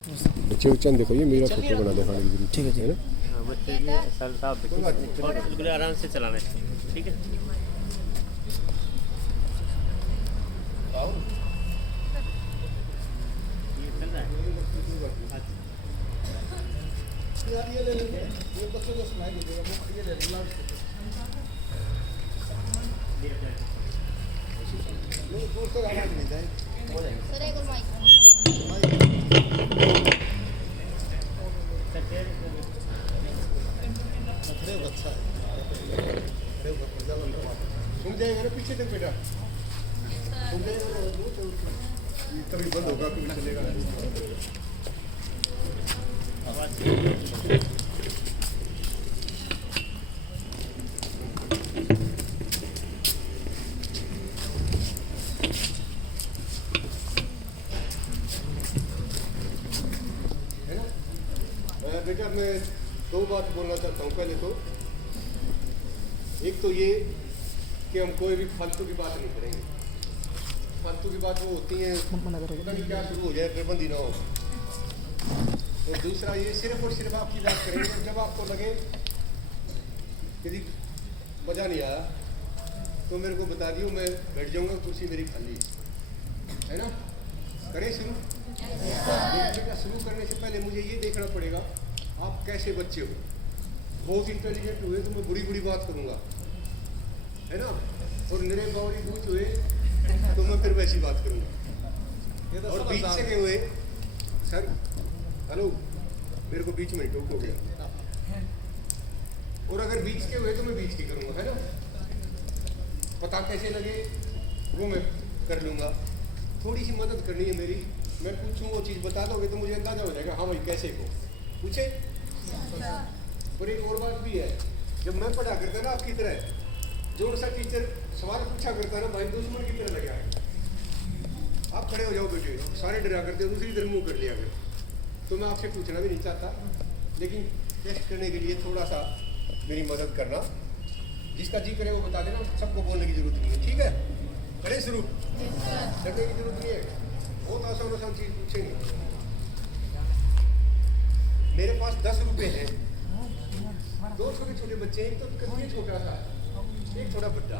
बच्चे उच्चन देखो, ये मेरा फोटो बना दे खाने की जरूरत ठीक है जी। है ना। हाँ, बच्चे भी साल साहब बिल्कुल आराम से चलाना है, ठीक है। ये चल रहा है। ये ले लेंगे, ये बच्चों को सुनाई दीजिएगा, वो ये ले लेंगे। नहीं, दूर तक आवाज नहीं जाए। सुन जाएगा ना पीछे तक बेटा, सुन जाएगा ना, ये तभी बंद होगा, कभी चलेगा नहीं। है ना बेटा, मैं दो बात बोलना चाहता हूँ। पहले तो एक तो ये कि हम कोई भी फालतू की बात नहीं करेंगे। फालतू की बात वो होती है पता नहीं क्या शुरू हो जाए, प्रबंध ही ना हो। और दूसरा ये सिर्फ और सिर्फ आपकी बात करेंगे जब आपको लगे यदि मज़ा नहीं आया तो मेरे को बता दियो, मैं बैठ जाऊंगा, कुर्सी मेरी खाली है ना। करें शुरू। बेटा शुरू करने से पहले मुझे ये देखना पड़ेगा आप कैसे बच्चे हो। बहुत इंटेलिजेंट हुए तो मैं बुरी बुरी बात करूँगा, है ना। और निरे बावरी बूझ हुए तो मैं फिर वैसी बात करूँगा। और बीच से गए हुए सर हेलो, मेरे को बीच में टोक हो गया। और अगर बीच के हुए तो मैं बीच की करूँगा, है ना। पता कैसे लगे वो मैं कर लूँगा। थोड़ी सी मदद करनी है मेरी, मैं पूछूँ वो चीज़ बता दोगे तो मुझे अंदाजा हो जाएगा हाँ भाई कैसे को पूछे। और एक और बात भी है, जब मैं पढ़ा करता ना आपकी तरह, जो सा टीचर सवाल पूछा करता ना भाई दुश्मन की तरह लगा। आप खड़े हो जाओ बेटे, सारे डरा करते हो, दूसरी तरफ मुंह कर लिया कर। तो मैं आपसे पूछना भी नहीं चाहता, लेकिन टेस्ट करने के लिए थोड़ा सा मेरी मदद करना। जिसका जी करे वो बता देना, सबको बोलने की जरूरत नहीं है, ठीक है। करें शुरू, डरने की जरूरत नहीं है, बहुत आसान चीज़ पूछेंगे। मेरे पास 10 रुपये हैं, दो छोटे छोटे बच्चे हैं, तो कितने छोटा सा एक थोड़ा बड़ा।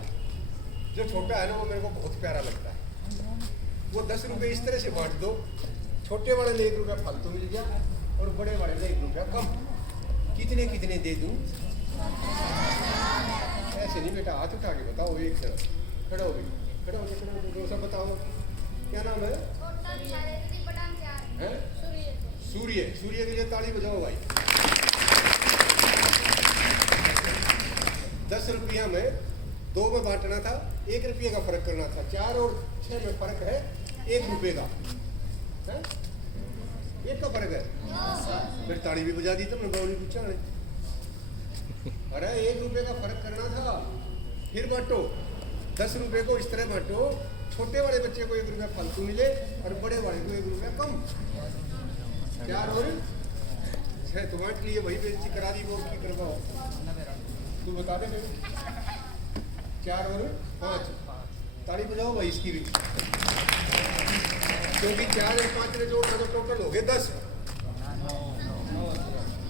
जो छोटा है ना वो मेरे को बहुत प्यारा लगता है। वो 10 रुपये इस तरह से बांट दो, छोटे वाले ने 1 रुपया फालतू मिल गया और बड़े वाले ने 1 रुपया कम। कितने कितने दे दूं? ऐसे नहीं बेटा, हाथ उठा के बताओ। एक तरफ खड़ा हो गई, खड़ा हो गया, सब बताओ क्या नाम है? सूर्य। सूर्य के लिए ताली बजाओ भाई। 10 रुपया में 2 में बांटना था, 1 रुपये का फर्क करना था। 4 और 6 में फर्क है 1 रुपये का, है? 1 का फर्क है। फिर ताली भी बजा दी तो मैं बावली पूछा नहीं। अरे 1 रुपये का फर्क करना था, फिर बांटो। 10 रुपये को इस तरह बांटो, छोटे वाले बच्चे को 1 रुपया फालतू मिले और बड़े वाले को 1 रुपया कम। 4 और 6 तो बांट लिए, वही बेइज्जती करा दी, बोर्ड की करवाओ। तू बता दे मेरे। 4 और 5 ताली बजाओ भाई इसकी भी, क्योंकि 4 और 5 ने जोड़ना तो टोटल हो गए 10।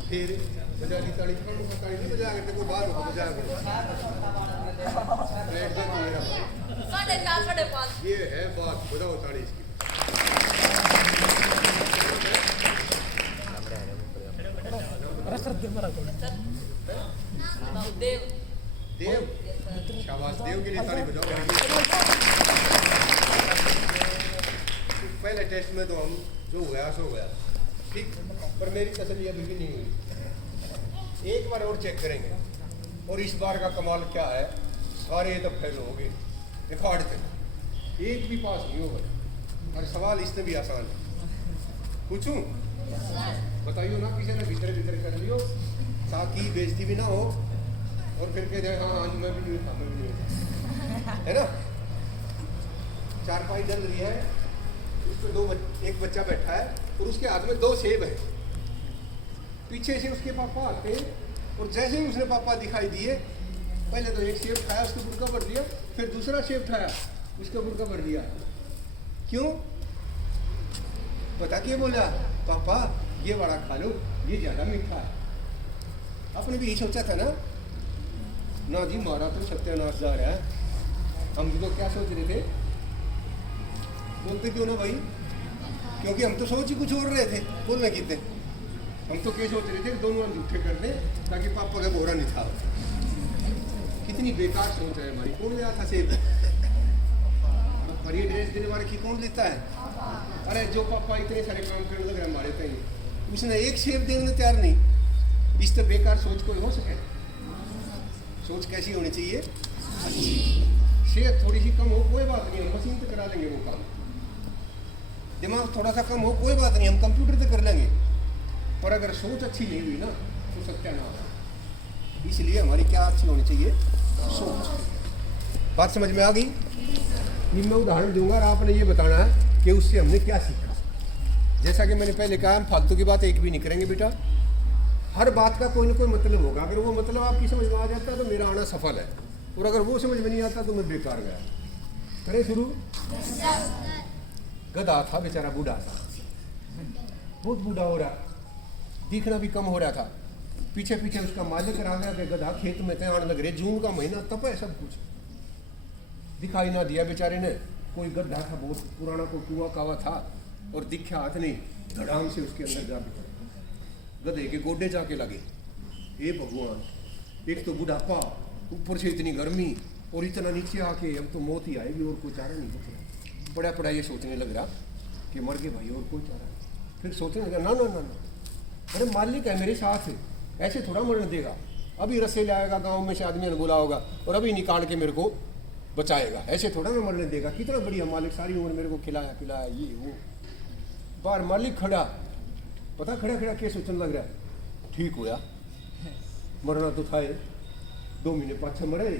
फिर बजा दी ताली, ताली नहीं बजा करते कोई बाहर हो बजा कर। ये है बात, बजाओ ताली इसकी। देव शाबाश, देव के लिए ताली बजाओ। पहले टेस्ट में तो हम जो हुआ सो गया, ठीक, पर मेरी तसल्ली अभी भी नहीं हुई। एक बार और चेक करेंगे। और इस बार का कमाल क्या है, सारे तो फेल हो गए रिकॉर्ड थे, एक भी पास नहीं होगा। और सवाल इससे भी आसान है। पूछूं? बताइयो ना, किसी ने भीतर भीतर कर लियो ताकि बेइज्जती भी ना हो और फिर कह जाए हाँ मैं भी नहीं था, मैं भी नहीं था, है ना। 4 पाई डल रही है, उसमें एक बच्चा बैठा है और उसके हाथ में 2 सेब है। पीछे से उसके पापा आते और जैसे ही उसने पापा दिखाई दिए, पहले तो एक सेब खाया, उसको बुरका भर दिया, फिर दूसरा सेब खाया, उसका बुरका भर दिया। क्यों? पता क्यों बोला? पापा ये बड़ा खा लो, ये ज़्यादा मीठा है। आपने भी यही सोचा था ना? ना जी, हमारा तो सत्यानाश जा रहा है। हम तो क्या सोच रहे थे? बोलते क्यों ना भाई? क्योंकि हम तो सोच ही कुछ और रहे थे, बोलने की थे। हम तो क्या सोच रहे थे, दोनों हम झूठे कर दें ताकि पापा का बोरा नहीं था। कितनी बेकार सोच है हमारी। कौन ले था सेब? और ये ड्रेस देने वाले की कौन लेता है? अरे जो पापा इतने सारे काम करने लग रहे हमारे तय, उसने एक सेब देने को तैयार नहीं। इस तो बेकार सोच कोई हो सके? सोच कैसी होनी चाहिए? अच्छी। सेहत थोड़ी सी कम हो कोई बात नहीं, हम मशीन से करा लेंगे वो काम। दिमाग थोड़ा सा कम हो कोई बात नहीं, हम कंप्यूटर से कर लेंगे। पर अगर सोच अच्छी नहीं हुई ना तो सत्यानाश है। इसलिए हमारी क्या अच्छी होनी चाहिए? सोच। बात समझ में आ गई? ये मैं उदाहरण दूंगा और आपने ये बताना है कि उससे हमने क्या सीखा। जैसा कि मैंने पहले कहा, हम फालतू की बात एक भी नहीं करेंगे बेटा। हर बात का कोई ना कोई मतलब होगा। अगर वो मतलब आपकी समझ में आ जाता है तो मेरा आना सफल है, और अगर वो समझ में नहीं आता तो मैं बेकार गया। करें शुरू? गधा था बेचारा, बूढ़ा था, बहुत बूढ़ा हो रहा, दिखना भी कम हो रहा था। पीछे पीछे उसका मालिक आ गया कि गधा खेत में थे, आने लग रहे, जून का महीना तप है, सब कुछ दिखाई ना दिया बेचारे ने। कोई गड्ढा था बहुत पुराना, कोई कुआ कावा था, और दिखा हाथ नहीं, धड़ाम से उसके अंदर जा बिखर गधे के गोडे जाके लगे। हे भगवान, एक तो बुढ़ापा, ऊपर से इतनी गर्मी, और इतना नीचे आके अब तो मौत ही आएगी और कोई चारा नहीं बचा। पड़ा पड़ा ये सोचने लग रहा कि मर गए भाई और कोई चारा नहीं। फिर सोचने लगा ना ना ना ना, अरे मालिक है मेरे साथ है, ऐसे थोड़ा मरने देगा। अभी रस्से लाएगा, गाँव में से आदमी ने बोला होगा, और अभी निकाल के मेरे को बचाएगा, ऐसे थोड़ा ना मरने देगा। कितना बढ़िया मालिक, सारी उम्र मेरे को खिलाया पिलाया, ये वो। बाहर मालिक खड़ा, पता खड़ा खड़ा क्या सोचने लग रहा है? ठीक हुआ, मरना तो था, 2 महीने पाछे मरे,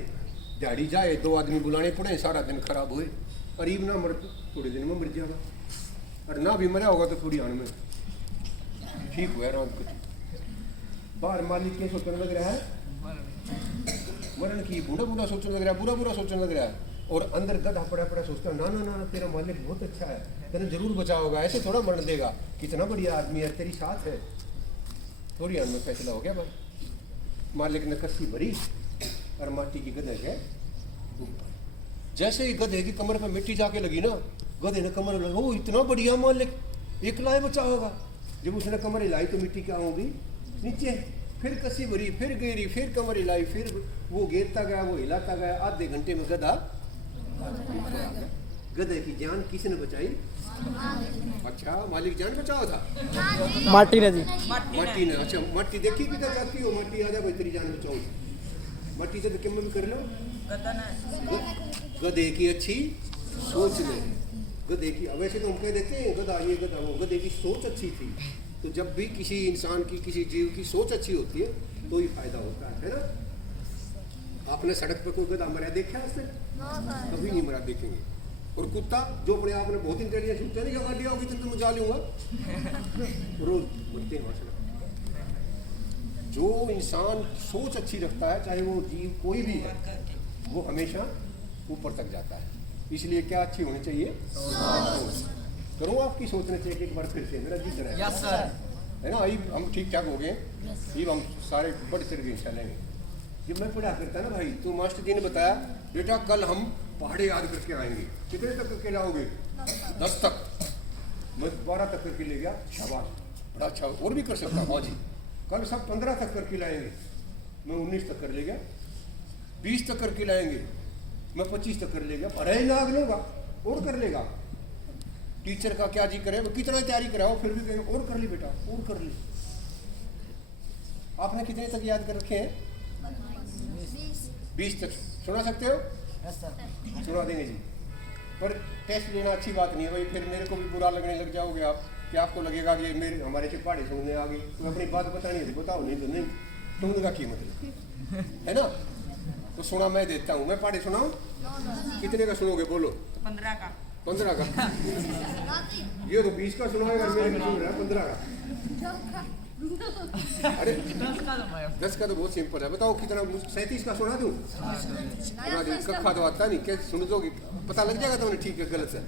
दिहाड़ी जाए, 2 आदमी बुलाने पड़े, सारा दिन खराब हुए। करीब ना मर, थोड़े दिन में मर जाएगा, और ना भी मरा होगा तो थोड़ी आन में ठीक हुआ रात कुछ। बाहर मालिक क्या सोचने लग रहा है? मरण की बूढ़ा बूढ़ा सोचने लग रहा है, बुरा बुरा सोचने लग रहा है। और अंदर गधा पड़ा पड़ा सोचता, ना ना ना, तेरा मालिक बहुत अच्छा है, तेने जरूर बचाओगा, ऐसे थोड़ा मरने देगा, कितना बढ़िया आदमी है, तेरी साथ है। थोड़ी आन में फैसला हो गया। बस मालिक ने कस्सी भरी और माटी की गधे के ऊपर, जैसे ही गधे की कमर पे मिट्टी जाके लगी ना, गधे ने कमर लगा, ओ इतना बढ़िया मालिक, एकला ही बचाओगा। जब उसने कमर हिलाई तो मिट्टी क्या होगी? नीचे। फिर कसी भरी, फिर गेरी, फिर कमर हिलाई, फिर वो गिरता गया, वो हिलाता गया। आधे घंटे में गधा, गधे की जान किसने बचाई? अच्छा, मालिक जान बचाओ था? माटी ने जी, माटी ने। अच्छा, माटी देखी किधर जाती हो? माटी आ जा भाई, तेरी जान बचाओ। माटी से तो क्या भी कर लो। गधे की अच्छी सोच ले, गधे की। वैसे तो हम कह देते हैं गधा ये गधा वो, गधे की सोच अच्छी थी। तो जब भी किसी इंसान की, किसी जीव की सोच अच्छी होती है तो ही फायदा होता है ना? आपने सड़क पे कोई गधा मरा देखा है उससे? कभी नहीं मरा देखेंगे। और कुत्ता जो अपने आप में बहुत इंटेलिजेंट होता है, नहीं गाड़ी आओगी तो तुम जा लूंगा, रोज मरते हैं सड़क। जो इंसान सोच अच्छी रखता है, चाहे वो जीव कोई भी है, वो हमेशा ऊपर तक जाता है। इसलिए क्या अच्छी होनी चाहिए? करो आपकी सोचना चाहिए। एक बार फिर से मेरा जी करा है ना, अभी हम ठीक ठाक हो गए, ये हम सारे बढ़ चढ़ गए चलेंगे। जब मैं पढ़ा करता ना भाई, तो मास्टर जी ने बताया, बेटा कल हम पहाड़े याद करके आएंगे। कितने तक करके लाओगे? 10 तक। मैं 12 तक करके ले गया, शाबाश, बड़ा अच्छा, और भी कर सकता हाँ जी। कल सब 15 तक करके लाएंगे, मैं 19 तक कर ले गया। 20 तक करके लाएंगे, मैं 25 तक कर ले गया। अरे नाग लूंगा, और कर लेगा। टीचर का क्या जी करे, वो कितना तैयारी कराओ फिर भी कहेंगे और कर ली बेटा, और कर ली। आपने कितने तक याद कर रखे हैं? 20 तक। सुना सकते हो? सुना देंगे जी। पर टेस्ट लेना अच्छी बात नहीं है भाई, फिर मेरे को भी बुरा लगने लग जाओगे आप, कि आपको लगेगा कि मेरे हमारे से पहाड़े सुनने आ गई, तो अपनी बात बतानी है तो बताओ, नहीं तो नहीं। सुनने का कीमत है ना? तो सुना मैं देता हूँ, मैं पहाड़े सुनाऊँ? कितने का सुनोगे बोलो? 15 का। 15 का? ये तो 20 का सुनाएगा, मेरे को सुन रहा है 15 का। अरे 10 का तो बहुत सिंपल है, बताओ कितना? 37 का सुना दूँ? सुना दूँ। कखा तो आता नहीं, कैसे सुन दोगे? पता लग जाएगा तुम्हें ठीक है गलत है?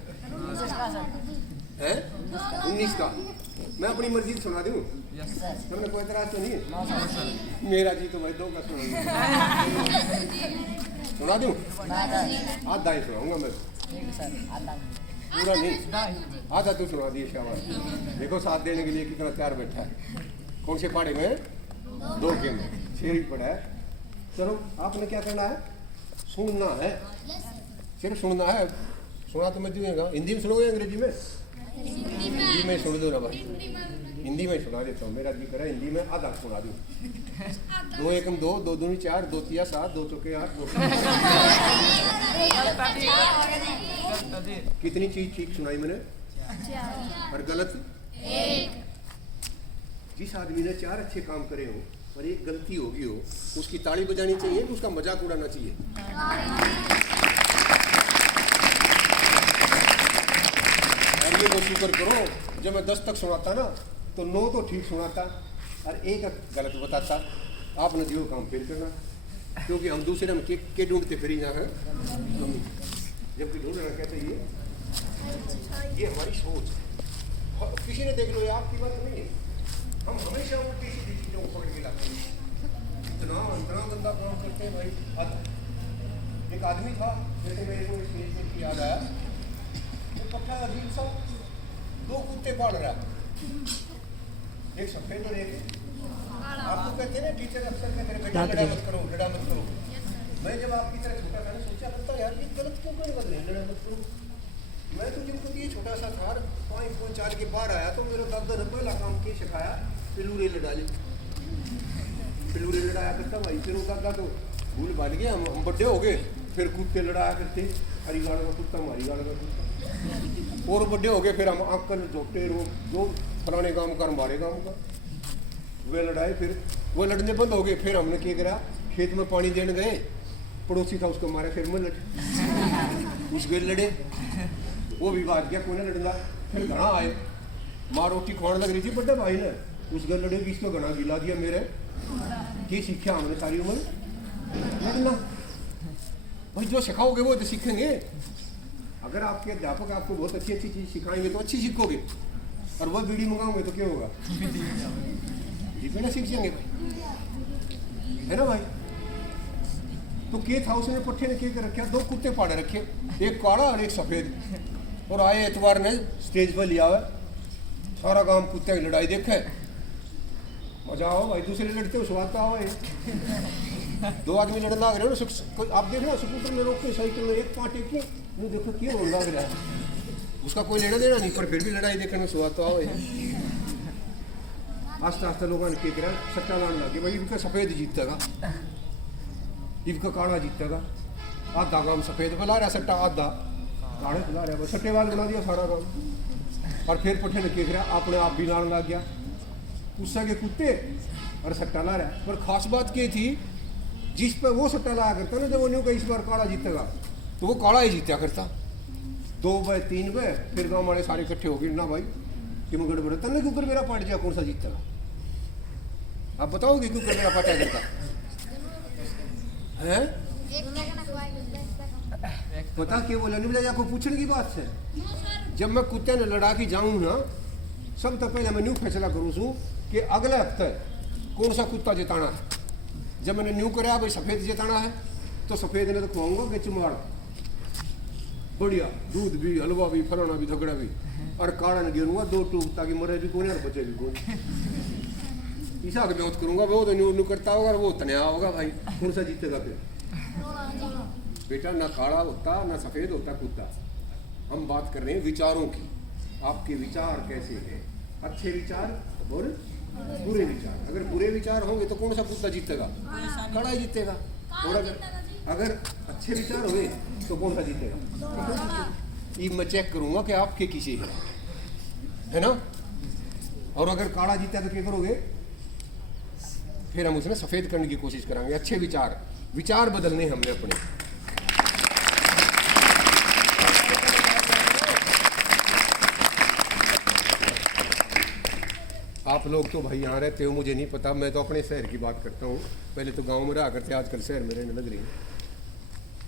19 का? मैं अपनी मर्जी सुना दूं? तुमने कोई तरह तो नहीं है? मेरा जी तो भाई दो का सुना दूं? आधा ही सुनाऊंगा मैं, पूरा नहीं, आधा तू सुना दिए। शाबाश, देखो साथ देने के लिए कितना तैयार बैठा है। कौन से पाड़े में? 2 के में शेर ही पड़ा है। चलो आपने क्या करना है? सुनना है, सिर्फ सुनना है। सुना तो मैं दूंगा। हिंदी में सुनोगे अंग्रेजी में? हिंदी में सुन दो ना भाई, हिंदी में सुना देता हूँ। मेरा जी करे हिंदी में आधा सुना दूँ। 2 एकम 2, 2 दूनी 4, 2 तिया 7, 2 चौके 8, 2 कितनी चीज ठीक सुनाई मैंने? और गलत? जिस आदमी ने 4 अच्छे काम करे हो और एक गलती होगी हो, उसकी ताली बजानी चाहिए, उसका मजाक उड़ाना चाहिए। और ये वो शुक्र करो, जब मैं 10 तक सुनाता ना तो 9 तो ठीक सुनाता और 1 गलत बताता। आपने जो काम फिर करना, क्योंकि हम दूसरे में के ढूंढते फिर यहाँ है, जबकि ढूंढना कहते ये हमारी सोच है। किसी ने देख लो, ये आपकी बात नहीं है। हम हमेशा उल्टी सीधी चीजों को पकड़ के लाते हैं, इतना गंदा काम करते हैं भाई। एक आदमी था, जैसे मेरे को स्टेज पर याद आया, वो पट्टा अजीब सा 2 कुत्ते पाल रहा, एक सफेद और एक। आपको कहते हैं ना टीचर अक्सर कहते हैं बेटा लड़ा मत करो, लड़ा मत करो। मैं जब आपकी तरह छोटा था ना, सोचा करता यार ये गलत क्यों कर बदले, लड़ा मत करो। मैं तो जब ये छोटा सा था, 5 के बाहर आया तो मेरा दादा ने पहला काम क्या सिखाया? पिलूरे लड़ा ले, पिलूरे लड़ाया करता भाई। फिर वो दादा तो भूल भाल गया, हम बड़े हो गए, फिर कुत्ते लड़ाया करते, हरी गाड़ों का कुत्ता, हमारी गाड़ों का कुत्ता। और बड़े हो गए, फिर हम अंकल झोंकते जो फलाने गाँव का हमारे गाँव का, वे लड़ाए। फिर वो लड़ने बंद हो गए। फिर हमने क्या करा, खेत में पानी देने गए, पड़ोसी था उसको मारा, फिर मैं लड़ उस गए लड़े, वो भी बात गया, कौन लड़ना। फिर घना आए, माँ रोटी खुआने लग रही थी बड़े भाई ने, उस गल लड़े, इसको घना गिला दिया। मेरे की सीखा हमने सारी उम्र लड़ना। भाई जो सिखाओगे वो तो सीखेंगे। अगर आपके अध्यापक आपको बहुत अच्छी अच्छी चीज सिखाएंगे तो अच्छी सीखोगे, और वह बीड़ी मंगाओगे तो क्या होगा? जीपीना सीख जाएंगे भाई, है ना भाई। तो के था उसने पट्टे ने क्या रखा, 2 कुत्ते पाड़े रखे, एक काला और एक सफेद। और आए एतवार ने स्टेज पर लिया हुआ, सारा गांव कुत्ते की लड़ाई देखे। मजा आओ भाई, दूसरे लड़ते हो स्वाद आओ। 2 आदमी लड़ने लग रहे हो, आप देख रहे हो स्कूटर में रोक के साइकिल में एक पार्टी की, वो देखो क्यों रोन लग रहा है, उसका कोई लेना देना नहीं, पर फिर भी लड़ाई देखने में स्वाद तो आओ। आस्ते आस्ते लोगों ने क्या करा, सट्टा लाने लगे भाई, इनका सफेद जीतेगा, इनका काला जीतेगा। आधा गांव सफेद पे ला रहा सट्टा, आधा काले पे ला रहा, सट्टेबाज बना दिया सारा गांव। और फिर पट्टे ने क्या करा, अपने आप भी लाने लग गया, गुस्सा के कुत्ते और सट्टा ला रहा। पर खास बात क्या थी, जिस पर वो सट्टा लाया करता ना, जब वो न्यू का इस बार काला जीतेगा तो वो काला ही जीता करता। 2 बाय 3 बाय, फिर गाँव वाले सारे इकट्ठे हो गए ना भाई, क्यों गड़बड़ तन्ने क्यों कर मेरा पार्ट जा, कौन सा जीतेगा? आप बताओगे क्यों कर मेरा पार्ट करता है? पता क्या बोला नहीं, बोला आपको पूछने की बात है। जब मैं कुत्ते ने लड़ा के जाऊँ ना, सब तो पहले मैं न्यू फैसला करूँ कि अगले हफ्ते कौन सा कुत्ता जिताना है। जब मैंने न्यू कराया भाई सफ़ेद जिताना है, तो सफ़ेद ने तो खुआऊंगा कि चुमाड़ बढ़िया, दूध भी, हलवा भी, फलाना भी, झगड़ा भी। और काड़ा ने गिरूंगा 2 टूक, ताकि मरे भी कौन और बचे भी कौन। ईसा के मैं करूँगा, वो तो न्यू करता होगा और वो तनया होगा भाई, कौन सा जीतेगा फिर? बेटा ना काला होता ना सफ़ेद होता कुत्ता। हम बात कर रहे हैं विचारों की, आपके विचार कैसे हैं, अच्छे विचार और बुरे विचार। अगर बुरे विचार होंगे तो कौन सा कुत्ता जीतेगा? काला ही जीतेगा। और अगर अच्छे विचार हुए तो कौन सा जीतेगा? ये मैं चेक करूंगा कि आपके किसी है ना। और अगर काला जीता तो क्या करोगे? फिर हम उसमें सफ़ेद करने की कोशिश करेंगे। अच्छे विचार बदलने हमने अपने। आप लोग तो भाई यहाँ रहते हो, मुझे नहीं पता, मैं तो अपने शहर की बात करता हूँ। पहले तो गांव में रहा करते, आजकल शहर में रहने लग रही है।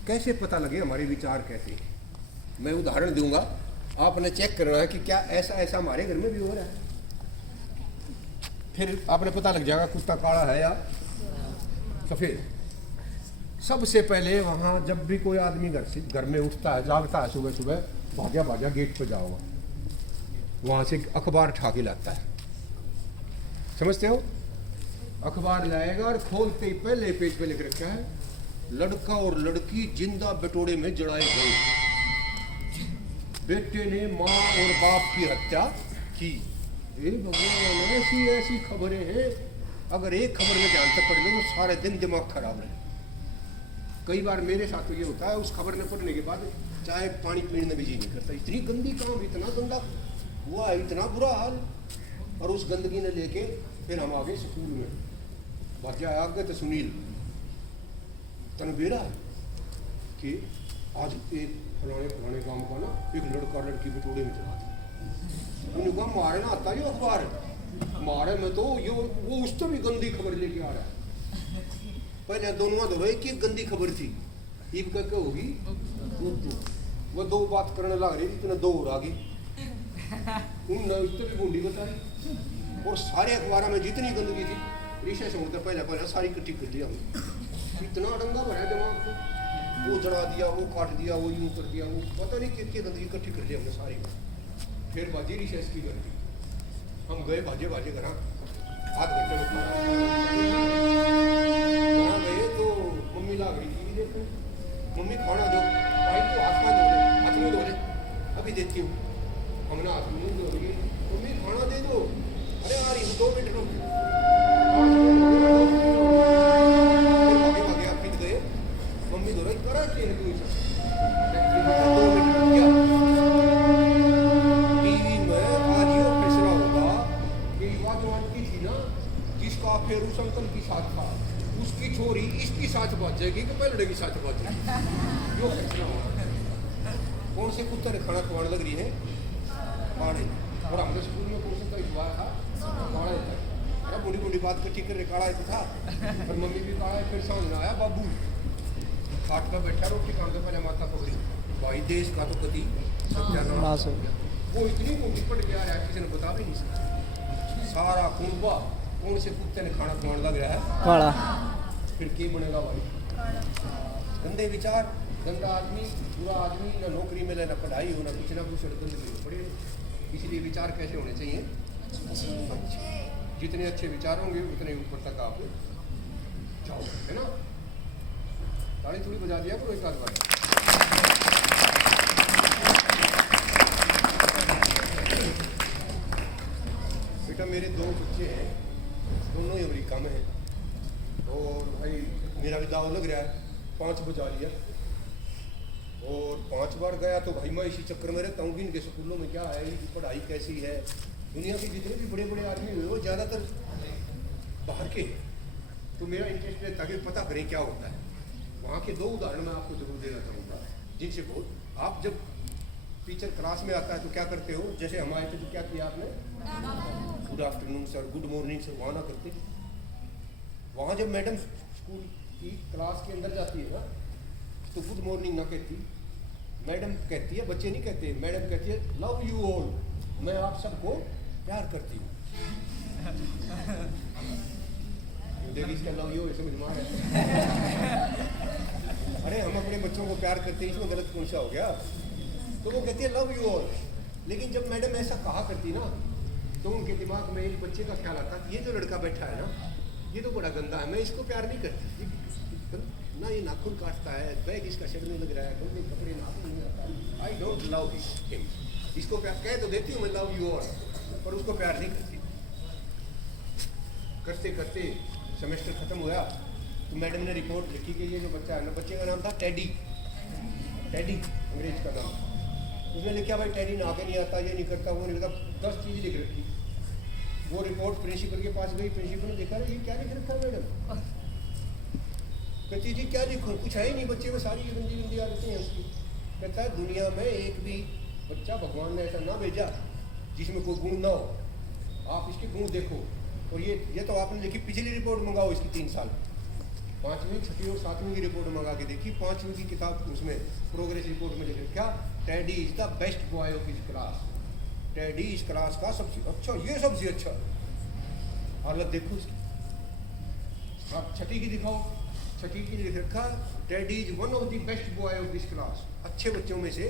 कैसे पता लगे हमारे विचार कैसे हैं? मैं उदाहरण दूंगा, आपने चेक करना है कि क्या ऐसा हमारे घर में भी हो रहा है। फिर आपने पता लग जाएगा कुत्ता काला है या सफ़ेद। सबसे पहले वहाँ जब भी कोई आदमी घर में उठता है, जागता है सुबह सुबह, भाग्या भाग्या गेट पर जाओगा, वहाँ से अखबार उठा के लाता है, समझते हो? अखबार लाएगा और खोलते ही पहले पेज पे लिख रखा है, लड़का और लड़की जिंदा बटोरे में जड़ाए गए, बेटे ने माँ और बाप की हत्या की। भगवान, ऐसी ऐसी खबरें हैं, अगर एक खबर में ध्यान से पढ़ लो तो सारे दिन दिमाग खराब है। कई बार मेरे साथ तो ये होता है, उस खबर में पढ़ने के बाद चाहे पानी पीने में भी जी नहीं करता, इतनी गंदी काम, इतना गंदा हुआ है, इतना बुरा हाल। और उस गंदगी ने लेके फिर हम आ गए स्कूल में, बाकी आ गए तो सुनील तनबेरा कि आज एक फलाने काम का ना एक लड़का लड़की बटोरे में चला दी। उन्होंने कहा मारे ना आता ये अखबार, मारे में तो ये वो उससे भी गंदी खबर लेके आ रहा है। पहले दोनों दो एक ही गंदी खबर थी, ईब क्या होगी वो दो बात करने लग रही थी, इतने दो और आ गई, उनने उससे भी बूंदी बताई। और सारे अखबारों में जितनी गंदगी थी रिशा से होता पहले सारी इकट्ठी कर दिया, इतना डंगा भरा दिमाग को, वो जड़ा दिया, वो काट दिया, वो यूँ कर दिया, वो पता नहीं कितनी गंदगी इकट्ठी कर लिया हमने सारी। फिर बाजी रिशेष की कर दी, हम गए भाजे भाजे घर, आध घंटे में गए तो मम्मी ला गई थी, देखो मम्मी खाना दो, भाई तो हाथ में धो ले, अभी देती हूँ। हमने हाथ में धो लिए, मम्मी खाना दे दो, अरे आ रही 2 मिनट रुक। आगे आप गए, मम्मी धो रही, करा क्या है तू, 2 मिनट क्या टीवी में आज ये फैसला होगा कि युवा जवान की थी ना, जिसका फेरू संकल की साथ था, उसकी छोरी इसकी साथ बात जाएगी कि पहले की साथ बात जाएगी, जो फैसला होगा। कौन से कुत्ते ने खाना खवाने लग रही है, काढ़े। और हमने स्कूल में कौन सा हुआ था, काढ़ा था, अरे बूढ़ी बूढ़ी बात करती कर रहे, काढ़ा था, और मम्मी भी काढ़ा है। फिर समझ में आया, बाबू खाट पर बैठा रोटी खाने से पहले माता पकड़ी, भाई देश का तो कभी सत्यानाश हो गया। वो इतनी बूढ़ी पड़ गया है, किसी ने बता भी नहीं सकता। सारा कुनबा कौन से कुत्ते ने खाना खवाने लग रहा है, काढ़ा। फिर क्या बनेगा भाई, गंदे विचार, गंदा आदमी, बुरा आदमी, ना नौकरी मिले, ना पढ़ाई हो, ना कुछ गंदगी पड़े। इसलिए विचार कैसे होने चाहिए, अच्छे। जितने अच्छे विचार होंगे उतने ऊपर तक आप जाओ, है ना। ताली थोड़ी बजा दिया करो एक आध बार। बेटा मेरे 2 बच्चे हैं, दोनों ही अमेरिका में हैं, और भाई मेरा भी दाव लग रहा है, 5 बजा लिया, और 5 बार गया तो भाई मैं इसी चक्कर में रहता हूँ कि इनके स्कूलों में क्या है, इनकी पढ़ाई कैसी है। दुनिया के जितने भी बड़े बड़े आदमी हुए वो ज़्यादातर बाहर के, तो मेरा इंटरेस्ट है ताकि पता करें क्या होता है। वहाँ के 2 उदाहरण मैं आपको जरूर देना चाहूँगा, जिनसे बहुत आप जब टीचर क्लास में आता है तो क्या करते हो, जैसे हम आए थे तो क्या किया आपने, good afternoon sir, good morning sir, वहाँ ना करते। वहाँ जब मैडम स्कूल की क्लास के अंदर जाती है ना तो गुड मॉर्निंग ना कहती, मैडम कहती है, बच्चे नहीं कहते, मैडम कहती है लव यू ऑल, मैं आप सबको प्यार करती हूँ। देखिए इसका लव यू समझ में आ रहा है। अरे हम अपने बच्चों को प्यार करते हैं, इसमें गलत कौन सा हो गया। तो वो कहती है लव यू ऑल, लेकिन जब मैडम ऐसा कहा करती ना तो उनके दिमाग में एक बच्चे का ख्याल आता कि ये जो लड़का बैठा है ना, ये तो बड़ा गंदा है, मैं इसको प्यार नहीं करती ना, ये नाखून काटता है, बैग इसका शरीर में लग रहा है, कपड़े कपड़े नाखून नहीं आता, आई डोंट लव हिम। इसको प्यार कह तो देती हूँ मैं लव यू ऑल, पर उसको प्यार नहीं करती। करते करते सेमेस्टर खत्म हुआ तो मैडम ने रिपोर्ट लिखी कि ये जो बच्चा है ना, बच्चे का नाम था टेडी, टेडी अंग्रेज का नाम। उसने लिखा भाई टेडी ना आगे नहीं आता, ये नहीं करता, वो नहीं करता, 10 चीज़ लिख रखी। वो रिपोर्ट प्रिंसिपल के पास गई, प्रिंसिपल ने देखा ये क्या लिख रखा है मैडम, कहती जी क्या लिखूँ, कुछ है ही नहीं, बच्चे में सारी गंदी गंदी आदतें हैं उसकी। कहता है दुनिया में एक भी बच्चा भगवान ने ऐसा ना भेजा जिसमें कोई गुण ना हो, आप इसके गुण देखो। और ये तो आपने लिखी, पिछली रिपोर्ट मंगाओ इसकी 3 साल, 5वीं 6वीं और 7वीं की रिपोर्ट मंगा के देखी, 5वीं की किताब उसमें प्रोग्रेस रिपोर्ट में लिख रखा teddy is the best boy of his class, teddy इस क्लास का सबसे अच्छा, ये सबसे अच्छा। हालत देखो उसकी। आप छठी की दिखाओ, छठी की लिख रखा daddy is one of the best boy of this class, अच्छे बच्चों में से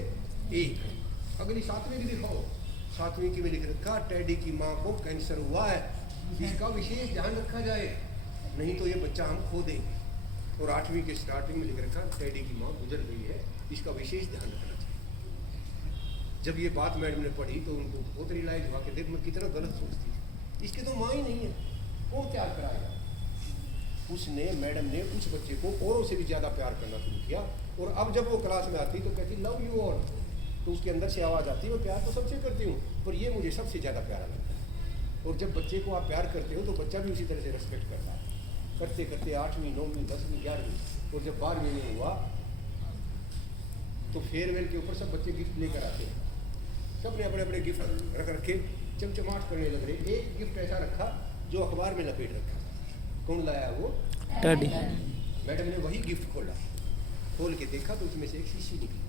एक। अगली 7वीं की दिखाओ, 7वीं की में लिख रखा डैडी की माँ को कैंसर हुआ है, इसका विशेष ध्यान रखा जाए, नहीं तो ये बच्चा हम खो देंगे। और 8वीं के स्टार्टिंग में लिख रखा डैडी की माँ गुजर गई है, इसका विशेष ध्यान रखना चाहिए। जब ये बात मैडम ने पढ़ी तो उनको बहुत रियलाइज हुआ कि देख मैं कितना गलत सोचती थी, इसके तो माँ ही नहीं है, कौन प्यार कराएगा। उसने मैडम ने उस बच्चे को औरों से भी ज़्यादा प्यार करना शुरू किया। और अब जब वो क्लास में आती तो कहती लव यू ऑल, तो उसके अंदर से आवाज़ आती मैं प्यार तो सबसे करती हूँ पर ये मुझे सबसे ज़्यादा प्यारा लगता है। और जब बच्चे को आप प्यार करते हो तो बच्चा भी उसी तरह से रेस्पेक्ट करता है। करते करते 8वीं 9वीं 10वीं 11वीं और जब 12वीं में हुआ तो फेयरवेल के ऊपर सब बच्चे गिफ्ट लेकर आते हैं, सब ने अपने अपने गिफ्ट रख रखे, चमचमाट करने लग रहे। एक गिफ्ट ऐसा रखा जो अखबार में लपेट रखा, कौन लाया वो? डैडी। मैडम ने वही गिफ्ट खोला, खोल के देखा तो उसमें से एक शीशी निकली,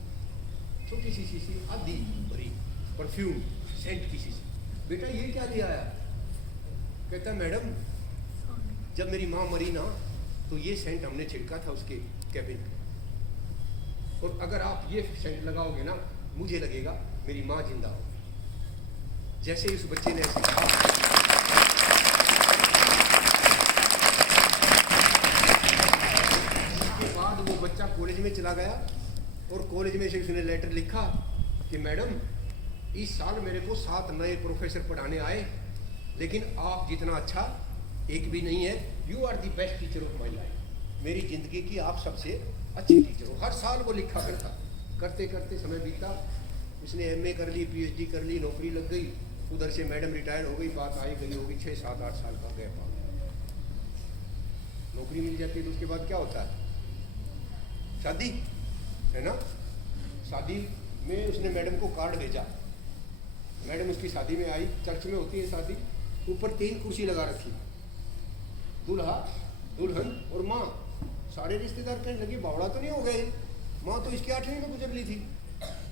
छोटी सी शीशी आधी भरी परफ्यूम सेंट की शीशी। बेटा ये क्या ले आया? कहता मैडम जब मेरी माँ मरी ना तो ये सेंट हमने छिड़का था उसके कैबिन में, और अगर आप ये सेंट लगाओगे ना मुझे लगेगा मेरी माँ जिंदा हो। जैसे उस बच्चे ने ऐसे कहा, उसके बाद वो बच्चा कॉलेज में चला गया और कॉलेज में से उसने लेटर लिखा कि मैडम इस साल मेरे को 7 नए प्रोफेसर पढ़ाने आए, लेकिन आप जितना अच्छा एक भी नहीं है। You are the best teacher of my life, मेरी जिंदगी की आप सबसे अच्छी टीचर हो। हर साल वो लिखा करता, करते करते समय बीता, उसने MA कर ली, PhD कर ली, नौकरी लग गई, उधर से मैडम रिटायर हो गई, बात आई गई होगी 6 7 8 साल का गैप आ गया। नौकरी मिल जाती है तो उसके बाद क्या होता है? शादी, है ना। शादी में उसने मैडम को कार्ड भेजा, मैडम उसकी शादी में आई, चर्च में होती है शादी, ऊपर 3 कुर्सी लगा रखी, दूल्हा दुल्हन और माँ। सारे रिश्तेदार कहने लगे बावड़ा तो नहीं हो गए, माँ तो इसकी 8वीं में गुजर ली थी,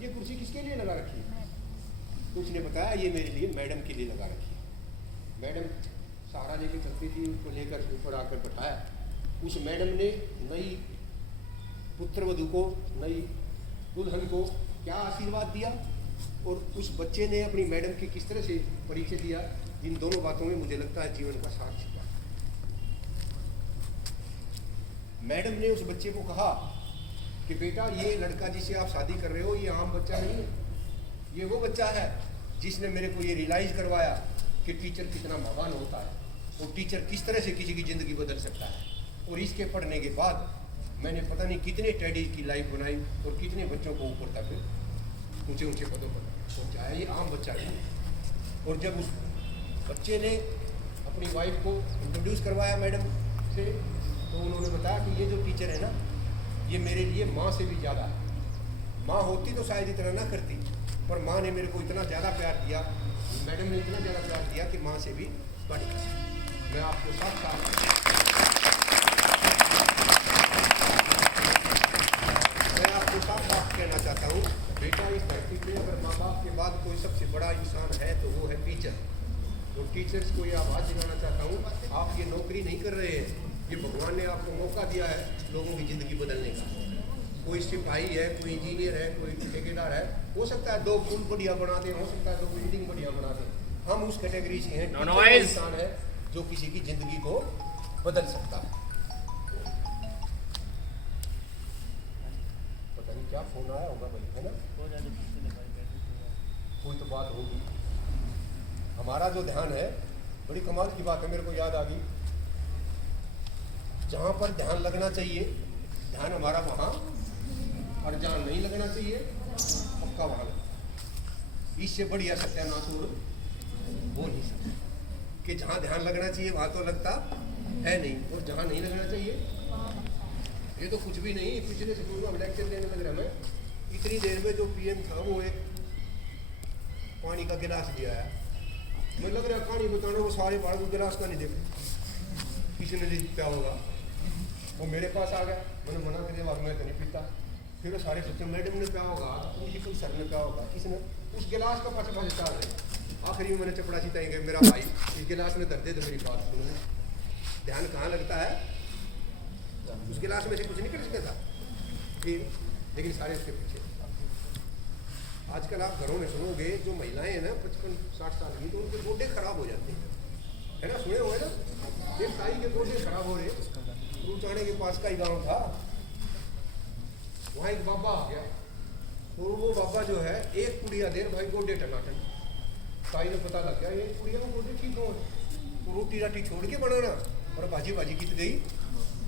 ये कुर्सी किसके लिए लगा रखी है? तो उसने बताया ये मेरे लिए मैडम के लिए लगा रखी है। मैडम सहारा लेके चलती थी, उसको लेकर ऊपर आकर बैठाया। उस मैडम ने नई पुत्रवधू को, नई दुल्हन को क्या आशीर्वाद दिया, और उस बच्चे ने अपनी मैडम की किस तरह से परिचय दिया, इन दोनों बातों में मुझे लगता है जीवन का सार छिपा। मैडम ने उस बच्चे को कहा कि बेटा ये लड़का जिसे आप शादी कर रहे हो ये आम बच्चा नहीं है, ये वो बच्चा है जिसने मेरे को ये रियलाइज करवाया कि टीचर कितना महान होता है और टीचर किस तरह से किसी की ज़िंदगी बदल सकता है। और इसके पढ़ने के बाद मैंने पता नहीं कितने टेडी की लाइफ बनाई और कितने बच्चों को ऊपर तक ऊंचे ऊंचे पदों पर पहुँचाया। ये आम बच्चा नहीं। और जब उस बच्चे ने अपनी वाइफ को इंट्रोड्यूस करवाया मैडम से, तो उन्होंने बताया कि ये जो टीचर है ना ये मेरे लिए माँ से भी ज़्यादा है। माँ होती तो शायद इतना ना करती, पर माँ ने मेरे को इतना ज़्यादा प्यार दिया, मैडम ने इतना ज़्यादा प्यार दिया कि माँ से भी बढ़कर। मैं आपको साफ साफ कहना चाहता हूँ, बेटा इस धरती पे अगर माँ बाप के बाद कोई सबसे बड़ा इंसान है तो वो है टीचर। और टीचर्स को ये आवाज़ दिलाना चाहता हूँ, आप ये नौकरी नहीं कर रहे हैं, ये भगवान ने आपको मौका दिया है लोगों की ज़िंदगी बदलने का। कोई सिपाही है, कोई इंजीनियर है, कोई ठेकेदार है, हो सकता है 2 पुल बढ़िया बना दें, हो सकता है 2 बिल्डिंग बढ़िया बना दें, हम उस कैटेगरी से हैं। इंसान है जो किसी की ज़िंदगी को बदल सकता है। पता नहीं क्या फोन आया होगा भाई, है ना, कोई तो बात होगी। हमारा जो ध्यान है, बड़ी कमाल की बात है, मेरे को याद आ गई, जहाँ पर ध्यान लगना चाहिए ध्यान हमारा वहाँ, और जहाँ नहीं लगना चाहिए पक्का वहाँ लगता। इससे बढ़िया सत्यानाश हो नहीं सकता कि जहाँ ध्यान लगना चाहिए वहाँ तो लगता है नहीं, और जहाँ नहीं लगना चाहिए ये तो कुछ भी नहीं। पिछले स्कूल में हम लेक्चर देने लग रहे हैं, मैं इतनी देर में जो PM था वो एक पानी का गिलास ले आया, मुझे लग रहा है कहानी बताने वो सारे बाढ़ को गिलास का नहीं देखे, किसी ने पिया होगा, वो मेरे पास आ गया, मैंने मना कर दिया, मैं तो नहीं पीता। फिर वो सारे सोचे मैडम ने पिया होगा, प्रिंसिपल सर ने पिया होगा, किसने, उस गिलास का पाछे पाछे चाल रहे, आखिरी में मैंने चपड़ासी ताएंगे मेरा भाई इस गिलास में धर दे तो मेरी बात सुनो। ध्यान कहाँ लगता है? उस गिलास में से कुछ निकल सकता था फिर, लेकिन सारे उसके पीछे। आजकल आप घरों में सुनोगे जो महिलाएं हैं ना 55-60 साल की, तो उनके गोडे खराब हो जाते हैं, है ना? सुने हुए ना? एक ताई के गोडे खराब हो रहे। रूचाने के पास का ही गांव था, वहाँ एक बाबा आ गया, और वो बाबा जो है एक पुड़िया देर भाई गोडे टनाटन। ताई ने पता लग गया एक पुड़िया में गोडे ठीक हो, तो रोटी राटी छोड़ के बनाना और भाजी भाजी कित गई।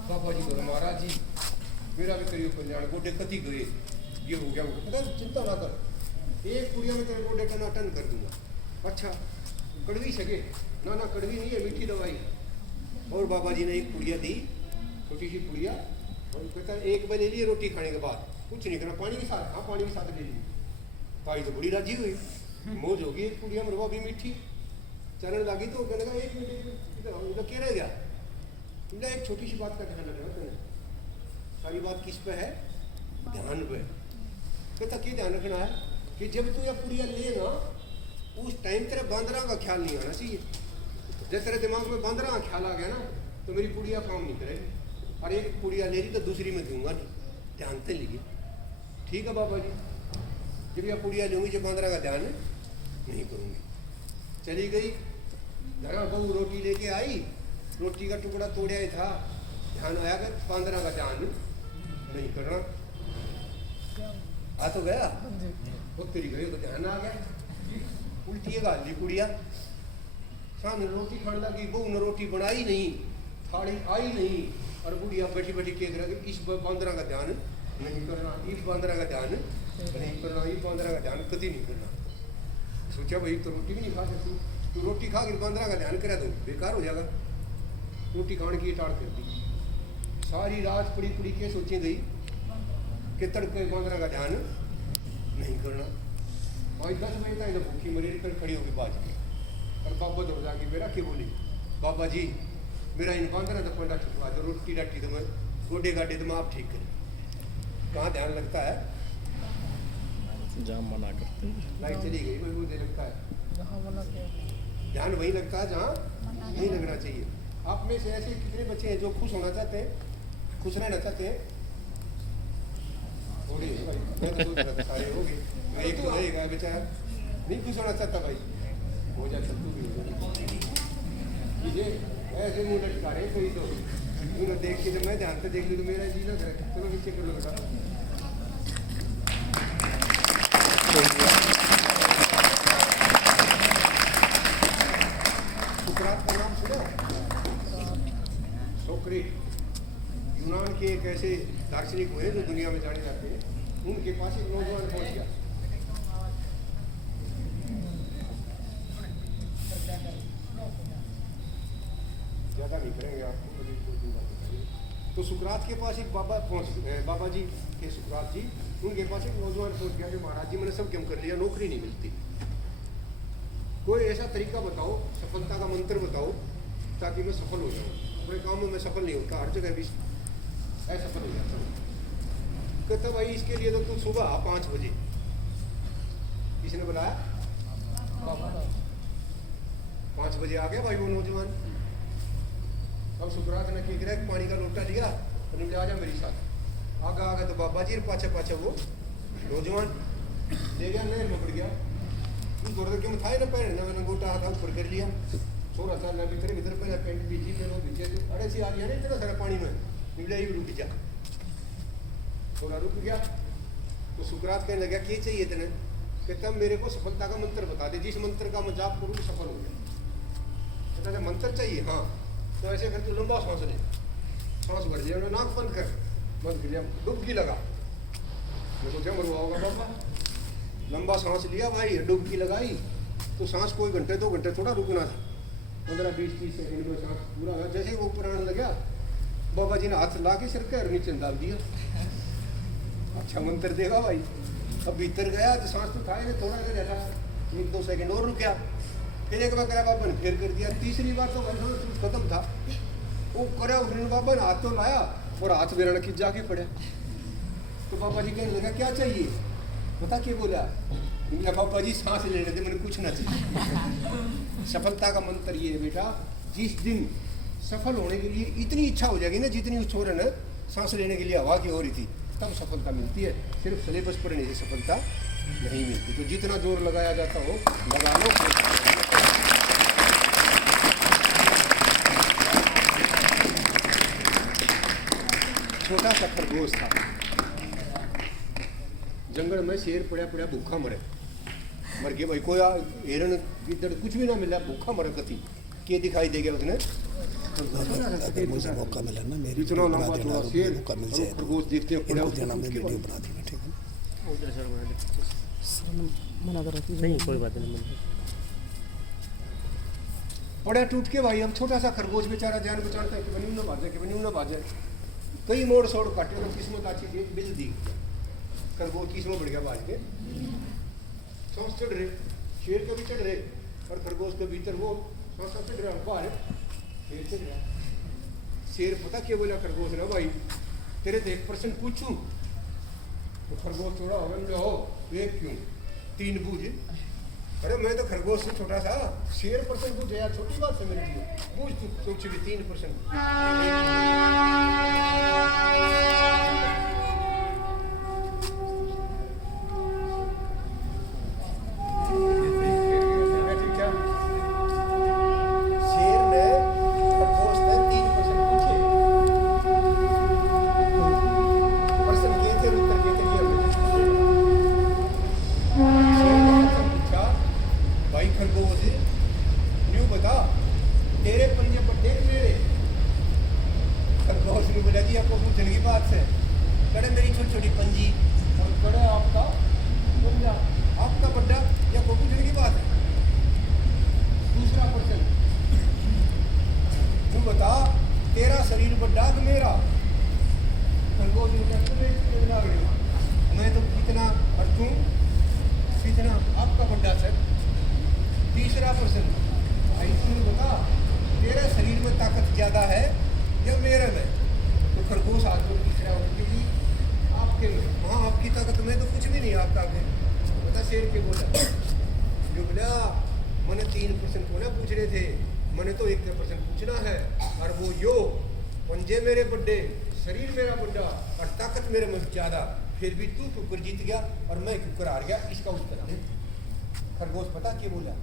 बाबा जी बोले महाराज जी मेरा भी करियो कल्याण, गोडे कति गए, ये हो गया वो। पता चिंता ना कर, एक पुड़िया में तेरे गोडे टनाटन कर दूंगा। अच्छा कड़वी सके? ना ना कड़वी नहीं है, मीठी दवाई। और बाबा जी ने एक पुड़िया दी, छोटी सी पुड़िया, और कहता है एक बार ले लिए रोटी खाने के बाद, कुछ नहीं करना, पानी के साथ। हाँ पानी के साथ ले ली। ताई तो बड़ी राजी हुई, मौज होगी, एक पुड़िया में रवा भी मीठी। चरण लगी तो कहने लगा एक मिनट क्या रह गया? एक छोटी सी बात का ध्यान रखना तुमने, सारी बात किस पे है? ध्यान पे। कहता क्या ध्यान रखना है कि जब तू यह पुड़िया लेगा उस टाइम तेरे बांदरा का ख्याल नहीं आना चाहिए। जब तेरे दिमाग में बांदरा का ख्याल आ गया ना तो मेरी पुड़िया काम नहीं करेगी, और एक पुड़िया ले ली तो दूसरी में दूंगा नहीं, ध्यान से लीजिए। ठीक है बाबा जी, जब यह पुड़िया लूँगी जब बांदरा का ध्यान नहीं करूँगी। चली गई, धरा बहू रोटी लेके आई, रोटी का टुकड़ा तोड़ा ही था, ध्यान आया कि बांदरा का ध्यान नहीं करना। आ तो गया, वो तेरी गई तो ध्यान आ गया। उल्टी गाल दी कुड़िया, सामने रोटी खाने लगी, बहू ने रोटी बनाई नहीं, थाली आई नहीं, और बुढ़िया बैठी बैठी केक रहा कि इस बांदरा का ध्यान नहीं करना, इस बांदरा का ध्यान नहीं करना, इस बांदरा का ध्यान कभी नहीं करना। सोचा भाई तो रोटी भी नहीं खा सकती, तो रोटी खा के बांदरा का ध्यान करा तो बेकार हो जाएगा। रोटी खाने की टाड़ कर दी, सारी रात पड़ी पड़ी के सोची गई कि तड़के बांदरा का ध्यान नहीं करना। आज 10 बजे तक भूखी मरी कर खड़ी होगी बाज के, और बाबा दौड़ जाके मेरा क्या बोली, बाबा जी मेरा इन बांदरा तो पंडा छुटवा दो, रोटी डाटी तो मैं गोडे गाडे तो मैं आप ठीक करें। कहाँ ध्यान लगता है? जहाँ मना करते हैं। लाइट चली गई, वही मुझे लगता है ध्यान वही लगता है जहाँ नहीं लगना चाहिए। आप में से ऐसे कितने बच्चे हैं जो खुश होना चाहते हैं, खुश रहना चाहते हैं? थोड़े भाई, मैं तो सोच रहा था सारे हो गए, तो एक तो रहेगा बेचारा नहीं खुश होना चाहता। भाई हो जा, तू भी ऐसे मुँह लटका रहे कोई तो उन्होंने देख के, जब मैं ध्यान से देख लूँ तो मेरा जी लग रहा है, चलो नीचे कर लो बेटा। सुकरात का नाम सुना? सोक्रेटिस यूनान के एक ऐसे दार्शनिक हुए जो दुनिया में जाने जाते हैं। उनके पास एक नौजवान पहुंच गया, ज़्यादा नहीं करेंगे आपको, तो सुकरात के पास एक बाबा जी थे सुकरात जी, उनके पास एक नौजवान पहुंच गया कि महाराज जी मैंने सब काम कर लिया, नौकरी नहीं मिलती, कोई ऐसा तरीका बताओ, सफलता का मंत्र बताओ ताकि मैं सफल हो जाऊँ। अपने काम में मैं सफल नहीं होता, हर जगह भी असफल हो जाता हूँ। कहता भाई इसके लिए तो तू सुबह 5 बजे, किसने बुलाया? 5 बजे आ गया भाई वो नौजवान। अब सुकरात ने क्या किया, पानी का लोटा लिया और बोले आजा मेरे साथ। आगा तो बाबा जी पाछे पाछे वो नौजवान ले गया, नहर में पड़ गया। थोड़ा क्यों थाए ना पैर ना, मैंने गोटा हाथ ऊपर कर लिया, छोरा सा ना भीतर भीतर पहले पेंट बीची मेरे पीछे अड़े सी आ गया नहीं इतना सारा पानी में निकला ही रुक जा। थोड़ा रुक गया तो सुकरात कहने लगा क्या चाहिए तेने? कहता मेरे को सफलता का मंत्र बता दे, जिस मंत्र का मैं जाप करूँ सफल हो जाए। कहता मंत्र चाहिए? हाँ तो ऐसे कर, तू लंबा सांस ले, सांस भर लिया, नाक बंद कर, बंद कर लिया, डुबकी लगा। मैं सोचा मरवा होगा बाबा, लंबा सांस लिया भाई, डुबकी लगाई तो सांस कोई घंटे 2 घंटे थोड़ा रुकना था, 15-20-30 सेकंड में सांस पूरा। जैसे वो ऊपर आने लगा बाबा जी ने हाथ ला के सिर के नीचे डाल दिया। अच्छा मंत्र देगा भाई। अब भीतर गया तो सांस तो था ही नहीं, थोड़ा देर रहता, 1-2 सेकंड और रुक गया, फिर एक बार करा बाबा ने फिर कर दिया, तीसरी बार तो खत्म था। वो करा उसने बाबा ने हाथ तो लाया और हाथ बेरण की जाके पड़ा। तो बाबा जी कहने लगा क्या चाहिए? बता क्या बोला? तुमने पापा जी सांस लेने दे, मैंने कुछ ना चाहिए। सफलता का मंत्र ये है बेटा, जिस दिन सफल होने के लिए इतनी इच्छा हो जाएगी ना, जितनी उस छोरे ने सांस लेने के लिए हवा की हो रही थी, तब सफलता मिलती है। सिर्फ सिलेबस पढ़ने से सफलता नहीं मिलती। तो जितना जोर लगाया जाता हो लगा लो। छोटा सा खरगोश था, जंगल में शेर पड़ा पड़ा भूखा मर गया भाई। कोई हिरण गिद्दड़ कुछ भी ना मिला, भूखा मर कति के दिखाई देगा उसने। मुझे मौका मिला ना, मेरी इतना लंबा चौड़ा शेर मौका मिल जाए खरगोश देखते हो इनको देना, मैं वीडियो बना दूंगा, ठीक है ना? उधर सर बना दे। मना कर रही नहीं कोई बात नहीं। पड़ा टूट के भाई। अब छोटा सा खरगोश बेचारा जान बचाता है कि बनी न भाजे, कि बनी न भाजे। कई मोड़ सोड़ काटे तो किस्मत अच्छी थी, बिल दी खरगोश किस्मत बढ़ गया भाज के। सांस चढ़ रहे, शेर के भी चढ़ रहे और खरगोश के भीतर वो सांस चढ़ रहा बाहर शेर चढ़ रहा। शेर पता क्या बोला खरगोश ने, भाई तेरे तो 1% पूछूं। तो खरगोश थोड़ा होगा, हो एक क्यों 3 बूझ। अरे मैं तो खरगोश से छोटा सा, शेर % पूछे यार, छोटी बात है मेरे लिए। पूछ तू सोच भी 3%। फिर भी तू कुकर जीत गया और मैं कुकर हार गया, इसका उत्तर है। खरगोश पता क्या बोला,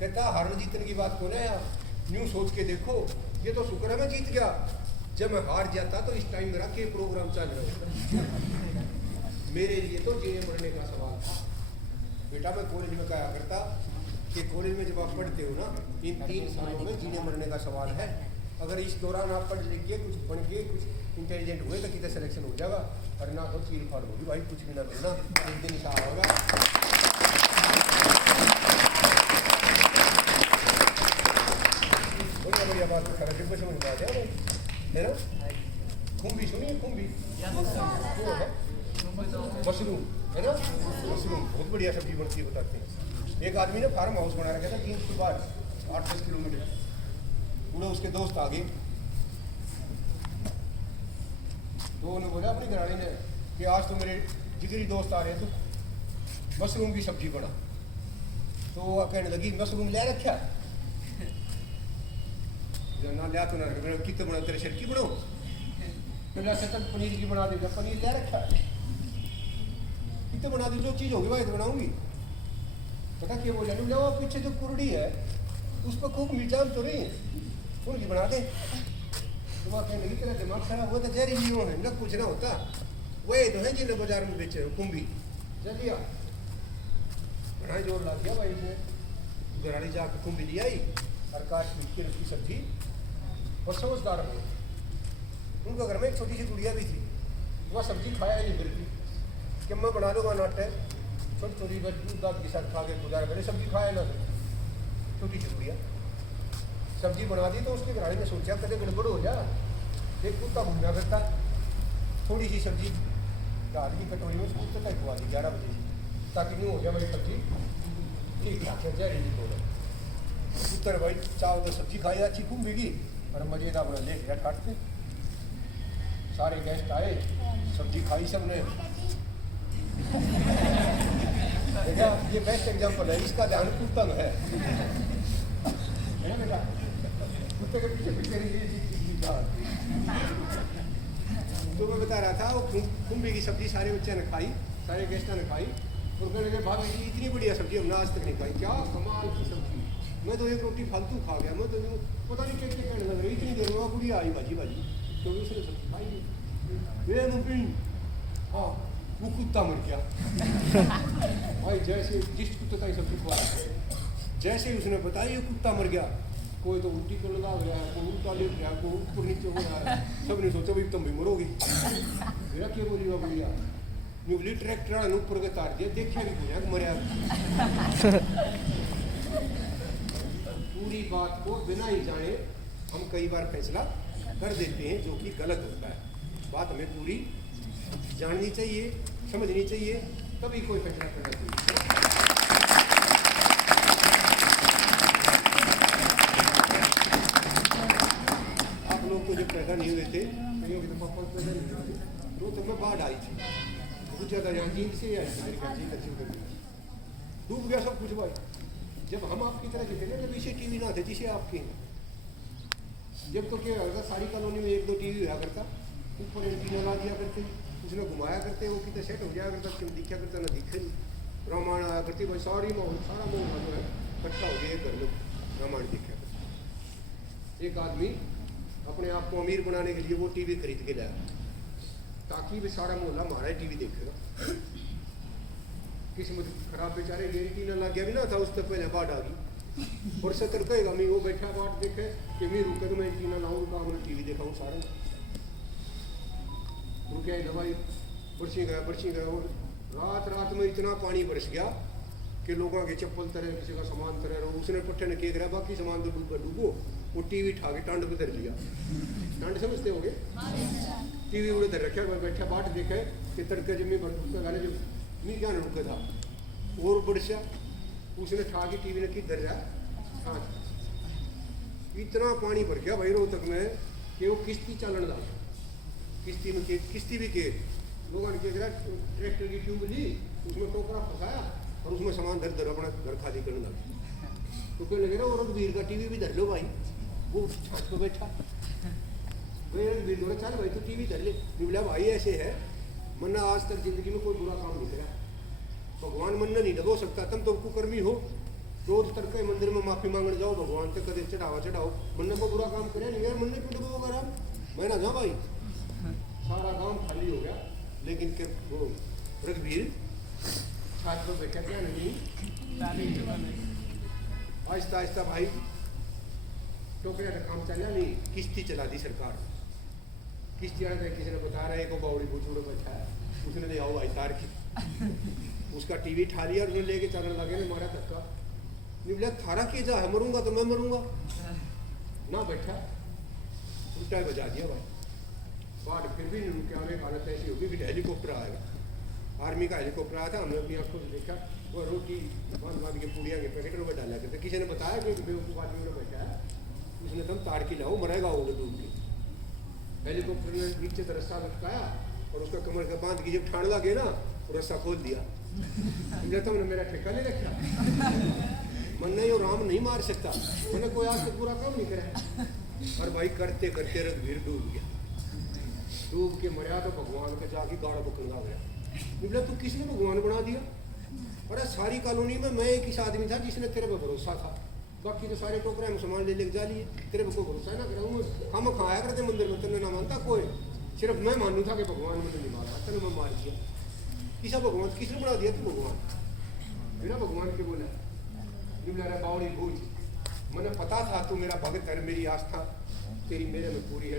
कहता हारने जीतने की बात कौन है यार, न्यू सोच के देखो, ये तो शुक्र है मैं जीत गया। जब मैं हार जाता तो इस टाइम मेरा क्या प्रोग्राम चल रहा है। मेरे लिए तो जीने मरने का सवाल था। बेटा मैं कॉलेज में कहा करता कि कॉलेज में जब आप पढ़ते हो ना, इन 3 सालों में जीने मरने का सवाल है। अगर इस दौरान आप पढ़ लिख गए, कुछ बन गए, कुछ इंटेलिजेंट हुए तो कितने सिलेक्शन हो जाएगा, और ना तो चील फाड़ होगी भाई, कुछ भी ना मिलना, एक दिन हिसाब होगा। बढ़िया बात तो सारा डिब्बे समझ में आ जाए है ना। खुम्बी सुनिए, खुम्बी मशरूम है ना, मशरूम बहुत बढ़िया सब्जी बनती है, बताते हैं। एक आदमी ने फार्म हाउस बना रखा था 3 के बाद 8-10 किलोमीटर। पूरे उसके दोस्त आ गए, तो उन्होंने बोला अपनी घरानी ने कि आज तो मेरे जिगरी दोस्त आ रहे हैं, तो मशरूम की सब्जी बना। तो वो कहने लगी मशरूम ले रखा ना, लिया तो ना रखा, कितने बना तेरे शर की बनाओ, मैं चल पनीर की बना देगा, पनीर ले रखा कितने बना दी, जो चीज़ होगी भाई तो बनाऊंगी। पता क्या बोला, नहीं वो पीछे जो कुरड़ी है उस पर खूब मिर्चान तो नहीं, उनकी बना दे। तो वहाँ कहने लगी तेरा दिमाग खराब हुआ, तो जहरीली हो है ना, कुछ ना होता, वही तो है जिन्हें बाजार में बेचे हो कुंभी। चलिए बड़ा जोर ला दिया भाई ने, घरानी जाकर कुंभी ले आई और काट पीट के उसकी सब्जी, और समझदार हो। उनके घर में एक छोटी सी गुड़िया भी थी, वह सब्जी खाया नहीं बिल्कुल, कि मैं बना दूंगा नाटे, छोटी छोटी दूध दाद के साथ खा के गुजारा, मैंने सब्जी खाया ना। छोटी सी गुड़िया सब्जी बना दी, तो उसके घरानी ने सोचा कदे गड़बड़ हो जा, एक कुत्ता घूमना करता, थोड़ी सी सब्जी डाल की कटोरी में उसको कुत्ते तक खुआ दी 11 बजे, ताकि न्यू हो जाए मेरी सब्जी ठीक ठाक चल जाए। उत्तर भाई चाहो तो सब्जी खाई अच्छी घूमेगी, और मजेदार बना ले गया काटते। सारे गेस्ट आए, सब्जी खाई सबने बेटा ये बेस्ट एग्जांपल है, इसका ध्यान कुत्ता में है ना बेटा, कुत्ते के पीछे पीछे रही तो मैं बता रहा था वो कुंभी की सब्जी सारे बच्चे ने खाई, सारे गेस्टा ने खाई और कहने लगे भाभी जी इतनी बढ़िया सब्जी हमने आज तक नहीं खाई, क्या कमाल की सब्जी, मैं तो एक रोटी फालतू खा गया, मैं तो पता नहीं क्या क्या कहने लग रही, इतनी देर में बुढ़िया आई भाजी क्योंकि उसने सब्जी खाई वे मम्मी हाँ वो कुत्ता मर गया भाई, जैसे जिस कुत्ते का सब्जी खा जैसे ही उसने बताया ये कुत्ता मर गया, कोई तो उल्टी को लगा गया, कोई उल्टा लेट गया, कोई ऊपर नीचे हो रहा है, सबने सोचा भाई तुम भी मरोगी, मेरा क्या बोली वह बढ़िया न्यूली ट्रैक्टर ऊपर के तार दिया, देखिए भी बुझा मरिया पूरी बात को बिना ही जाने हम कई बार फैसला कर देते हैं जो कि गलत होता है, बात हमें पूरी जाननी चाहिए, समझनी चाहिए, तभी कोई फैसला करना चाहिए। तो जब पैदा नहीं हुए थे कईयों के तो पापा पैदा नहीं हुए थे, तो तब में बाढ़ आई थी कुछ ज़्यादा, यहाँ जींद से आई थी मेरे ख्याल से, डूब गया सब कुछ भाई। जब हम आपकी तरह के थे ना, जब इसे टीवी ना थे जिसे आपके हैं, जब तो क्या होता सारी कॉलोनी में 1-2 टीवी हुआ करता, ऊपर एंटीना ला दिया करते, उसमें घुमाया करते, वो कितने सेट हो जाया करता, क्यों दिखा करता ना दिखे नहीं, रामायण आया करती भाई, सारा माहौल जो है इकट्ठा हो गया घर में रामायण दिखा करता। एक आदमी अपने आप को अमीर बनाने के लिए वो टीवी खरीद के लाया ताकि वे सारा मोहल्ला हमारा ही टीवी देखेगा। किस्मत खराब, बेचारे एंटीना लग गया भी ना था, उससे पहले बाढ़ आ गई और सतर कहेगा मैं वो बैठा बाढ़ देखे कि मैं रुके तो मैं एंटीना लाऊँ का हमने टीवी देखा हूँ सारा रुके दवाई बरसी गया और रात में इतना पानी बरस गया कि लोगों के चप्पल तरह, किसी का सामान तरह, उसने पट्टे ने क्या बाकी सामान तो डूबो, वो टीवी उठा के टांड पे धर लिया, टांड समझते हो गए, टीवी उड़े धर रखा, बैठा बाट देखे कि तड़के जमी गाने जो नहीं क्या रुका था और बरसा, उसने ठा के टीवी ने की धर रहा, हाँ इतना पानी भर गया भाई रोहतक में कि वो किश्ती चलन लगा, किश्ती में किश्ती भी के लोगों ने क्या ट्रैक्टर की ट्यूब ली, उसमें टोकरा फंसाया और उसमें सामान धर अपना घर खाली करने लगा, तो कहने लगे ना वो रघुवीर का टीवी भी धर लो भाई, वो छत पर बैठा रघुवीर बोला चल भाई तो टीवी धर ले, बोला भाई ऐसे है मन्ना आज तक जिंदगी में कोई बुरा काम नहीं करा, भगवान मन्ना नहीं डबो सकता, तुम तो कुकर्मी हो, रोज तड़के मंदिर में माफी मांगने जाओ भगवान से, कदे चढ़ाओ मन्ना को बुरा काम करे नहीं, यार मन्ना क्यों डबो करा, मैं ना जा भाई, सारा गाँव खाली हो गया, लेकिन वो रघुवीर छत पर बैठा क्या नहीं, आहिस्ता आहिस्ता भाई टोकरे का काम चला नहीं, किश्ती चला दी सरकार, किश्ती वाला किसी ने बता रहा है को बावड़ी बुजुर्ग बैठा है, उसने ले आओ भाई तार की, उसका टीवी ठा लिया और उसने लेके चलने लगे ने मारा धक्का, बोला थारा के जा है, मरूंगा तो मैं मरूंगा ना, बैठा उल्टा बजा दिया भाई, बाढ़ फिर भी क्या हालत ऐसी होगी कि हेलीकॉप्टर आएगा, आर्मी का हेलीकॉप्टर आया था, हमने अपनी आंखों से देखा, वो रोटी बांध के पूड़िया के पैकेट में डाला करते, किसी ने बताया कि बेवकूफ़ आदमी में बैठा है, उसने तुम तार की लाओ मरेगा वो डूब के, हेलीकॉप्टर ने नीचे से रस्सा लटकाया और उसका कमर का बांध की जब ठाण लगे ना वो रस्सा खोल दिया, तुमने मेरा ठेका नहीं रखा, मन नहीं और राम नहीं मार सकता, मैंने कोई आज तक बुरा काम नहीं करा, और भाई करते करते रघुवीर डूब गया, डूब के मरा तो भगवान के जाके गाड़ा पकड़ा गया, बोला तू किसने भगवान बना दिया, अरे सारी कॉलोनी में मैं एक ही आदमी था जिसने तेरे पे भरोसा था, बाकी तो सारे टोकरे में सामान ले लेके जा लिए, तेरे पे कोई भरोसा ना करा, हम खाया करते मंदिर में, तेने ना मानता कोई, सिर्फ मैं मानू था कि भगवान मुझे नहीं मारा, तेने मैं मार दिया, किसा भगवान किसने बना दिया तू भगवान, बिना भगवान के बोला बोला बावड़ी भूज, मैंने पता था तू मेरा भगत है, मेरी आस्था तेरी मेरे में पूरी है,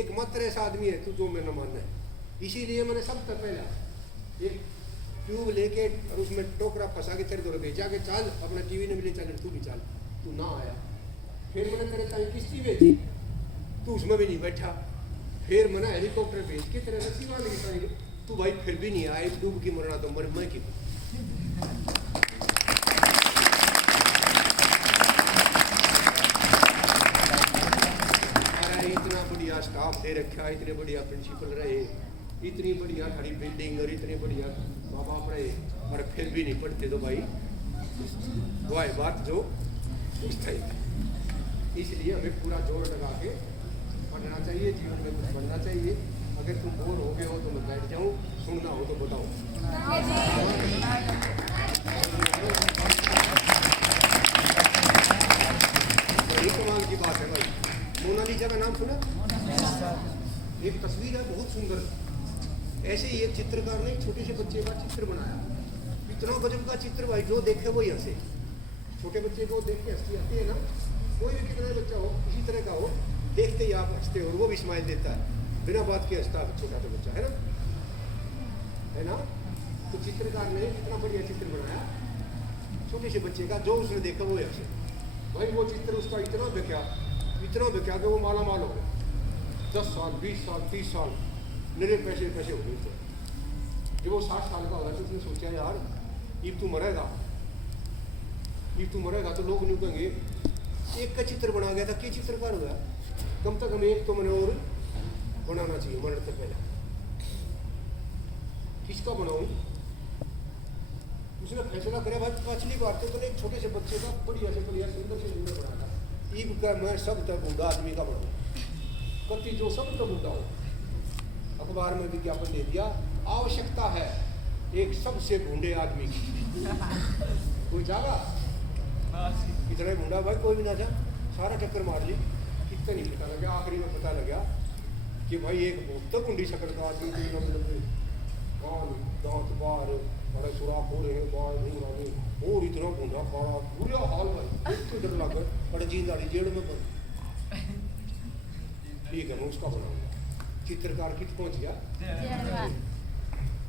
एकमात्र ऐसा आदमी है तू जो मैंने मानना है, इसीलिए मैंने सबसे पहला एक ट्यूब लेके और उसमें टोकरा फंसा के तेरे को भेजा के चल अपना टीवी ने मिले चल तू भी चल, तू ना आया, फिर मैंने तेरे ताई किश्ती भेजी तू उसमें भी नहीं बैठा, फिर मैंने हेलीकॉप्टर भेज के तेरे रस्सी बांध के तू भाई फिर भी नहीं आया, डूब के मरना तो मर मैं की, इतना बढ़िया स्टाफ दे रखा, इतने बढ़िया प्रिंसिपल रहे, इतनी बढ़िया खड़ी बिल्डिंग और इतने बढ़िया माँ बाप रहे, और फिर भी नहीं पढ़ते तो भाई वह बात जो स्थायी है। इसलिए हमें पूरा जोर लगा के पढ़ना चाहिए, जीवन में कुछ बनना चाहिए। अगर तुम बोर हो गए हो तो मैं बैठ जाऊँ, सुनना हो तो बताओ। बड़ी कमाल की बात है भाई। मोनालिसा का नाम सुना? एक तस्वीर है बहुत सुंदर। ऐसे ही एक चित्रकार ने एक छोटे से बच्चे का चित्र बनाया, इतना गजब का चित्र भाई, जो देखे वही हंसे। छोटे बच्चे को देख के हंसी आती है ना, कोई भी कितना बच्चा हो किसी तरह का हो, देखते ही आप हंसते हो और वो भी स्माइल देता है, बिना बात के हंसता है छोटा सा बच्चा, है ना। तो चित्रकार ने इतना बढ़िया चित्र बनाया छोटे से बच्चे का, जो उसने देखा वो हंसे। भाई वो चित्र उसका इतना बिका कि वो माला माल हो गया। 10 साल 20 साल 30 साल मेरे पैसे हो गए। तो जब वो 60 साल का होगा तो उसने सोचा यार अब तू मरेगा तो लोग नहीं कहेंगे एक का चित्र बना गया था, क्या चित्रकार हुआ, कम से कम एक तो मैंने और बनाना चाहिए मरने से पहले। किसका बनाऊं? उसने फैसला करा भाई पिछली बार तो एक छोटे से बच्चे का बढ़िया सुंदर से बूढ़ा बना था, ईब का मैं सब तक बूढ़ा आदमी का बनाऊं, कति जो सब तो बूढ़ा हो। अखबार में विज्ञापन दे दिया, आवश्यकता है एक सबसे बूढ़े आदमी की। कोई जागा? इतना बूढ़ा भाई कोई भी ना जा, सारा चक्कर मार ली, कितना नहीं पता लगा। आखिरी में पता लगा कि भाई एक बहुत बूढ़ी शक्ल का आदमी, दांत बार बड़े सुराख हो रहे हैं, बाल घूम रहे हैं, और इतना बूढ़ा काला बुरा हाल भाई, तो डर लगा बड़े जींदाड़ी जेड़ में बंद। ठीक है मैं उसका बनाऊंगा। चित्रकार कित पहुंच गया,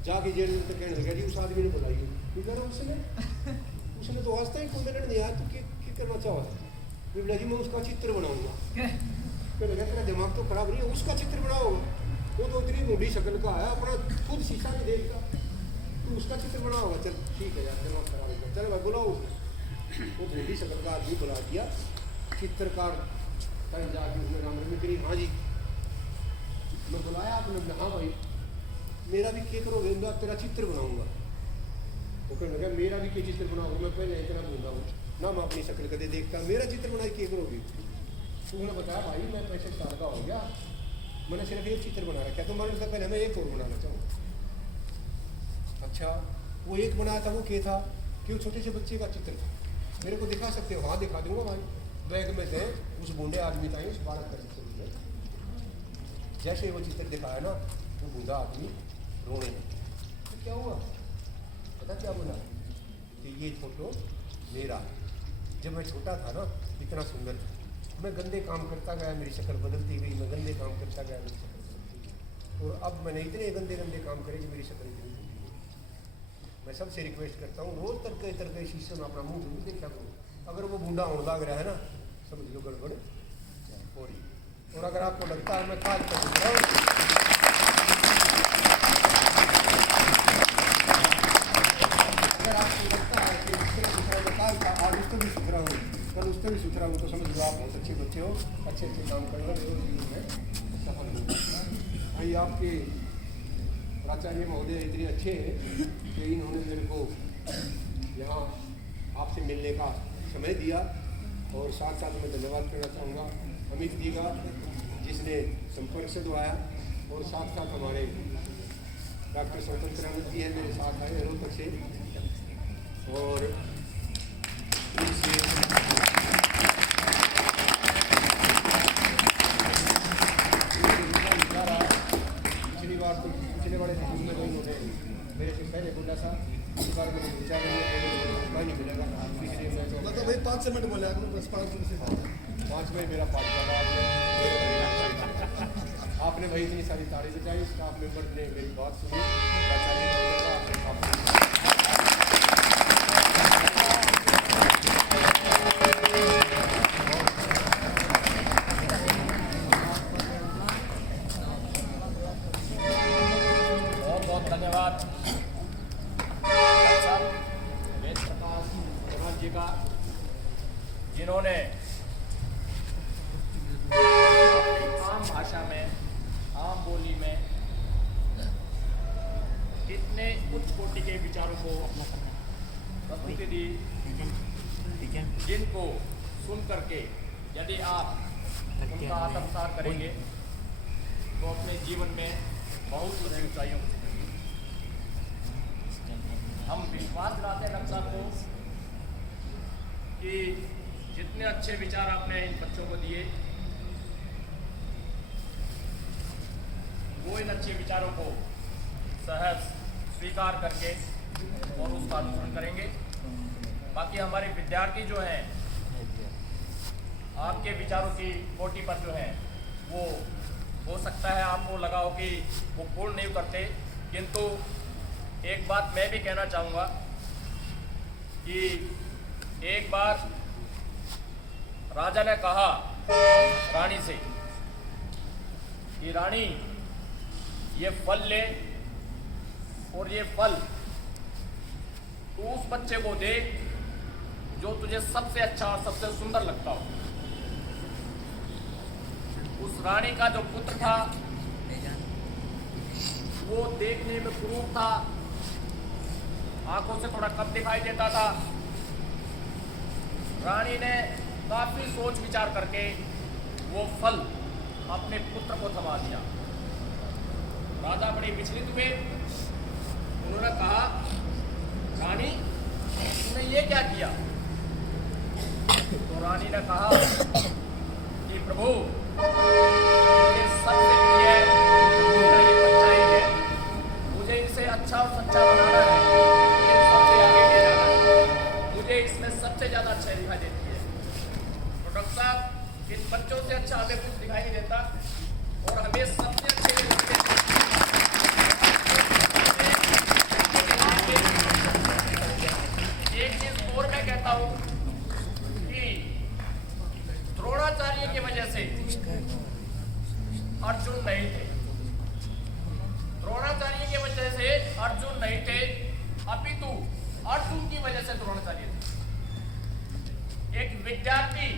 जाके जेल में तो कहने लगा जी उस आदमी ने बुलाई, उसने तो वास्ता ही कोई मिनट नहीं आया, तो क्या करना चाहो? बोला जी मैं उसका चित्र बनाऊंगा। फिर लगा तेरा दिमाग तो खराब नहीं है, उसका चित्र बनाओगे, वो तो इतनी बूढ़ी शक्ल का है, अपना खुद शीशा में देखता, तो उसका चित्र बनाओगा। चल ठीक है यार, दिमाग खराब है, चल भाई बुलाओ उसने। वो बूढ़ी शक्ल का आदमी बुला दिया, चित्रकार कहीं जाके उसने नाम करी, हाँ जी मैं बुलाया आपने? हाँ भाई मेरा भी क्या करोगे? मैं तेरा चित्र बनाऊंगा। वो कहने लगा मेरा भी क्या चित्र बनाओगे? मैं पहले इतना बूढ़ा हूँ ना, मैं अपनी शक्ल कदे देखता, मेरा चित्र बनाए क्या करोगे? तो उन्होंने बताया भाई मैं 65 साल का हो गया, मैंने सिर्फ एक चित्र बना रखा, तो मैंने पहले मैं एक और बनाना चाहूँ। अच्छा वो एक बनाया था, वो क्या था कि वो छोटे से बच्चे का चित्र था। मेरे को दिखा सकते हो? हाँ दिखा दूंगा भाई। बैग में थे उस बूढ़े आदमी था, उस 12 का चित्र में जैसे वो चित्र दिखाया ना, वो बूढ़ा आदमी रोने लगा। तो क्या हुआ पता क्या बोला कि ये फोटो मेरा, जब मैं छोटा था ना इतना सुंदर था, मैं गंदे काम करता गया, मेरी शक्ल बदलती गई, मैं गंदे काम करता गया, मेरी शक्ल बदलती गई, और अब मैंने इतने गंदे काम करे कि मेरी शक्ल इतनी बदल गई। मैं सबसे रिक्वेस्ट करता हूँ रोज तरके शीशे में अपना मुँह जरूर देखा करो। अगर वो बूढ़ा होने लग रहा है ना, समझ लो गड़बड़ हो रही। और अगर आपको लगता है मैं काज कर रहा हूँ, अगर आपको लगता है कि आज उसको भी सुधरा हूँ, कल उसको भी सुधरा हूँ, तो समझ लो आप बहुत अच्छे बच्चे हो, अच्छे काम कर रहे हो, जीवन में सफल हो। भाई आपके प्राचार्य महोदय इतने अच्छे हैं कि इन्होंने मेरे को यहाँ आपसे मिलने का समय दिया, और साथ साथ मैं धन्यवाद करना चाहूँगा अमित जी का, जिसने संपर्क से दवाया, और साथ साथ हमारे डॉक्टर स्वतंत्रानंद जी हैं, मेरे साथ आए रोहतक से, और पिछली बार तो पिछले वाले दिन में तो इन्होंने मेरे से पहले बोला था, इस बार मैंने पूछा नहीं मिलेगा, इसलिए मैं मतलब भाई 5 मिनट बोले आपने, बस 5 मिनट से 5 में मेरा 5 आपने भाई इतनी सारी तारीफ बचाई, स्टाफ मेंबर ने मेरी बात सुनी, बहुत बहुत धन्यवाद वेद प्रकाश जी का, जिन्होंने आम भाषा में, आम बोली में इतने उच्च कोटि के के विचारों को प्रस्तुति दी, जिनको सुन करके यदि आप उनका आत्मसात करेंगे तो अपने जीवन में बहुत सी ऊंचाइयों को छूएंगे। हम विश्वास दिलाते हैं डॉक्टर साहब को कि जितने अच्छे विचार आपने इन बच्चों को दिए, वो इन अच्छे विचारों को सहज स्वीकार करके और उसका अनुसरण करेंगे। बाकी हमारे विद्यार्थी जो हैं, आपके विचारों की कोटि पर जो है वो हो सकता है आपको लगा हो कि वो पूर्ण नहीं करते, किंतु एक बात मैं भी कहना चाहूँगा कि एक बार राजा ने कहा रानी से कि रानी, ये फल ले और ये फल तू उस बच्चे को दे जो तुझे सबसे अच्छा और सबसे सुंदर लगता हो। उस रानी का जो पुत्र था वो देखने में कुरूप था, आंखों से थोड़ा कम दिखाई देता था। रानी ने काफी सोच विचार करके वो फल अपने पुत्र को थमा दिया। राजा बड़े विचलित हुए, उन्होंने कहा, रानी तुमने ये क्या किया? तो रानी ने कहा कि प्रभु, ये सबसे प्रिय मेरा ये बच्चा ही है, मुझे इसे अच्छा और सच्चा बनाना है, मुझे सबसे आगे ले जाना है, मुझे इसमें सबसे ज्यादा अच्छा दिखाई देती है। तो डॉक्टर साहब, इन बच्चों से अच्छा हमें कुछ दिखाई नहीं देता और हमें सबसे अच्छे लगते हैं। एक चीज और मैं कहता हूं कि द्रोणाचार्य की वजह से अर्जुन नहीं थे, द्रोणाचार्य की वजह से अर्जुन नहीं थे, अपितु अर्जुन की वजह से द्रोणाचार्य थे। एक विद्यार्थी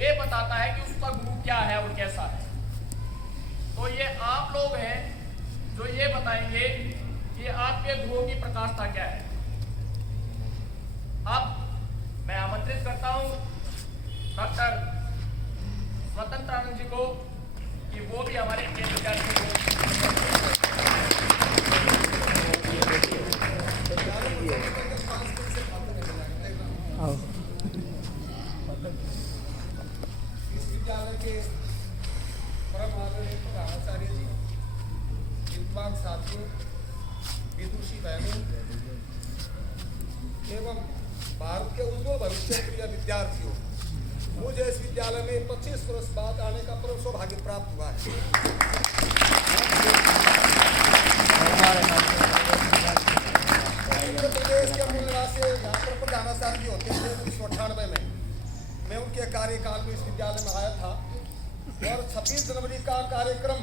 ये बताता है कि उसका गुरु क्या है और कैसा है, तो ये आप लोग हैं जो ये बताएंगे कि आपके गुरुओं की प्रकाष्ठा क्या है। अब मैं आमंत्रित करता हूं डॉक्टर स्वतंत्रानंद जी को कि वो भी हमारे विद्यार्थियों को इस विद्यालय के परम आदरणीय प्रधानाचार्य जी, विद्वान साथियों, विदुषी बहनों एवं भारत के उज्जवल भविष्य के लिए विद्यार्थियों, मुझे इस विद्यालय में 25 वर्ष बाद आने का परम सौभाग्य प्राप्त हुआ है। उत्तर प्रदेश के मूल निवासी यहाँ पर प्रधानाचार्य जी होते थे 1998 में। मैं उनके कार्यकाल में इस विद्यालय में आया था और 26 जनवरी का कार्यक्रम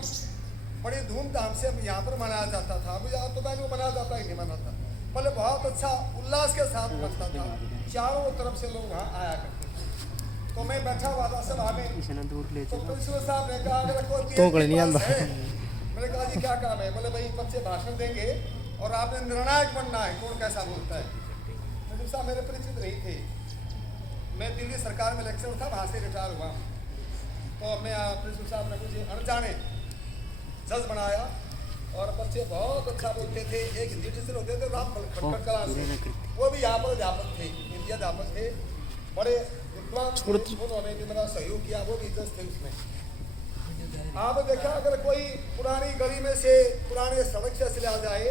बड़ी धूमधाम से यहाँ पर मनाया जाता था। मुझे आप पता नहीं वो मनाया जाता ही नहीं मनाता, मतलब बहुत अच्छा उल्लास के साथ बनता था, चारों तरफ से लोग वहाँ आया करते थे। तो मैं बैठा हुआ था सभा में, तो प्रिंसिपल साहब ने कहा अगर कोई है, मैंने कहा जी क्या काम है? बोले भाई बच्चे भाषण देंगे और आपने निर्णायक बनना है, कौन कैसा बोलता है। प्रिंसिपल साहब मेरे परिचित नहीं थे, मैं दिल्ली सरकार में लेक्चर था, वहाँ से रिटायर हुआ। तो मैं प्रिंसिपल साहब ने मुझे अनजाने जज बनाया और बच्चे बहुत अच्छा बोलते थे। एक हिंदी टीचर होते थे राम खटखट क्लास से, वो भी यहाँ पर अध्यापक थे, हिंदी अध्यापक थे, बड़े विद्वान, उन्होंने भी मेरा सहयोग किया, वो भी जज थे उसमें। आप देखा अगर कोई पुरानी गली में से पुराने सड़क से चला जाए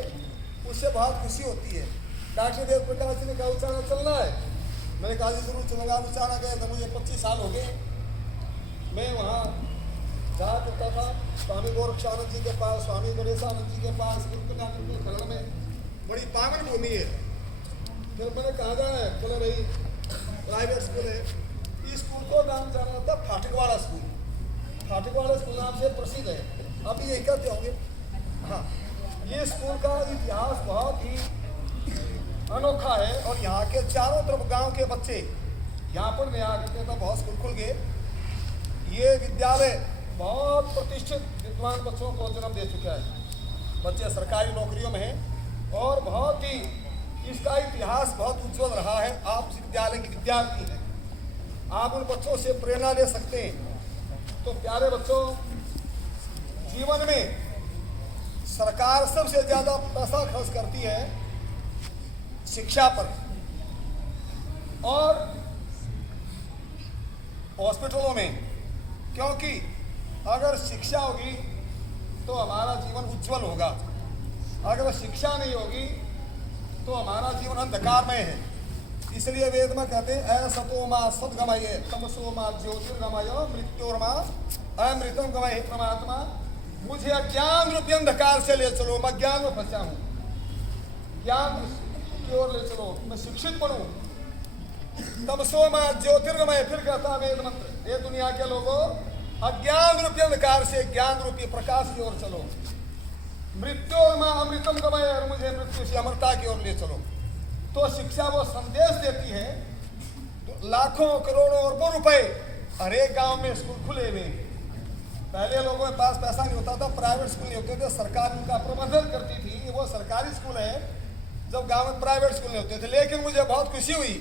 उससे बहुत खुशी होती है। डॉक्टर देव प्रकाश जी ने कहा उचाना चलना है, मैंने कहा जी जरूर चलूंगा। उचाना गए तो मुझे 25 साल हो गए, मैं वहाँ जहाँ करता था स्वामी गोरक्षानंद जी के पास, स्वामी गणेशानंद जी के पास, खरड़ में बड़ी पावन भूमि है। फिर मैंने कहा जाना है, बोले भाई प्राइवेट स्कूल है, इस स्कूल को नाम जाना था फाटकवाड़ा स्कूल। फाटकवाड़ा स्कूल नाम से प्रसिद्ध है, अभी यही कहते होंगे। हाँ, ये स्कूल का इतिहास बहुत ही अनोखा है और यहाँ के चारों तरफ गांव के बच्चे यहाँ पर नया आगे तो बहुत स्कूल खुल गए। ये विद्यालय बहुत प्रतिष्ठित विद्वान बच्चों को जन्म दे चुका है। बच्चे सरकारी नौकरियों में हैं, और बहुत ही इसका इतिहास बहुत उज्जवल रहा है। आप इस विद्यालय के विद्यार्थी हैं, आप उन बच्चों से प्रेरणा ले सकते हैं। तो प्यारे बच्चों, जीवन में सरकार सबसे ज़्यादा पैसा खर्च करती है शिक्षा पर, और हॉस्पिटलों में, क्योंकि अगर शिक्षा होगी तो हमारा जीवन उज्जवल होगा, अगर शिक्षा नहीं होगी तो हमारा जीवन अंधकारमय है। इसलिए वेद में कहते हैं असतो मा सद्गमय तमसो मा ज्योतिर्गमय मृत्योर्मा अमृतम गमय। परमात्मा, मुझे अज्ञान रूपी अंधकार से ले चलो, मैं ज्ञान में फंसा हूँ, ज्ञान की ओर ले चलो, मैं शिक्षित बनूं। तमसो मा ज्योतिर्गमय, फिर कहता वेद मंत्र, ये दुनिया के लोगों अज्ञान रूपी अंधकार से ज्ञान रूपी प्रकाश की ओर चलो। मृत्योर्मा अमृतम गमय, और मुझे मृत्यु से अमरता की ओर ले चलो। तो शिक्षा वो संदेश देती है। तो लाखों करोड़ों अरबों रुपए हर एक गांव में स्कूल खुले हुए। पहले लोगों के पास पैसा नहीं होता था, प्राइवेट स्कूल नहीं होते थे, सरकार उनका प्रबंधन करती थी। वो सरकारी स्कूल है जब गांव में प्राइवेट स्कूल नहीं होते थे। लेकिन मुझे बहुत खुशी हुई,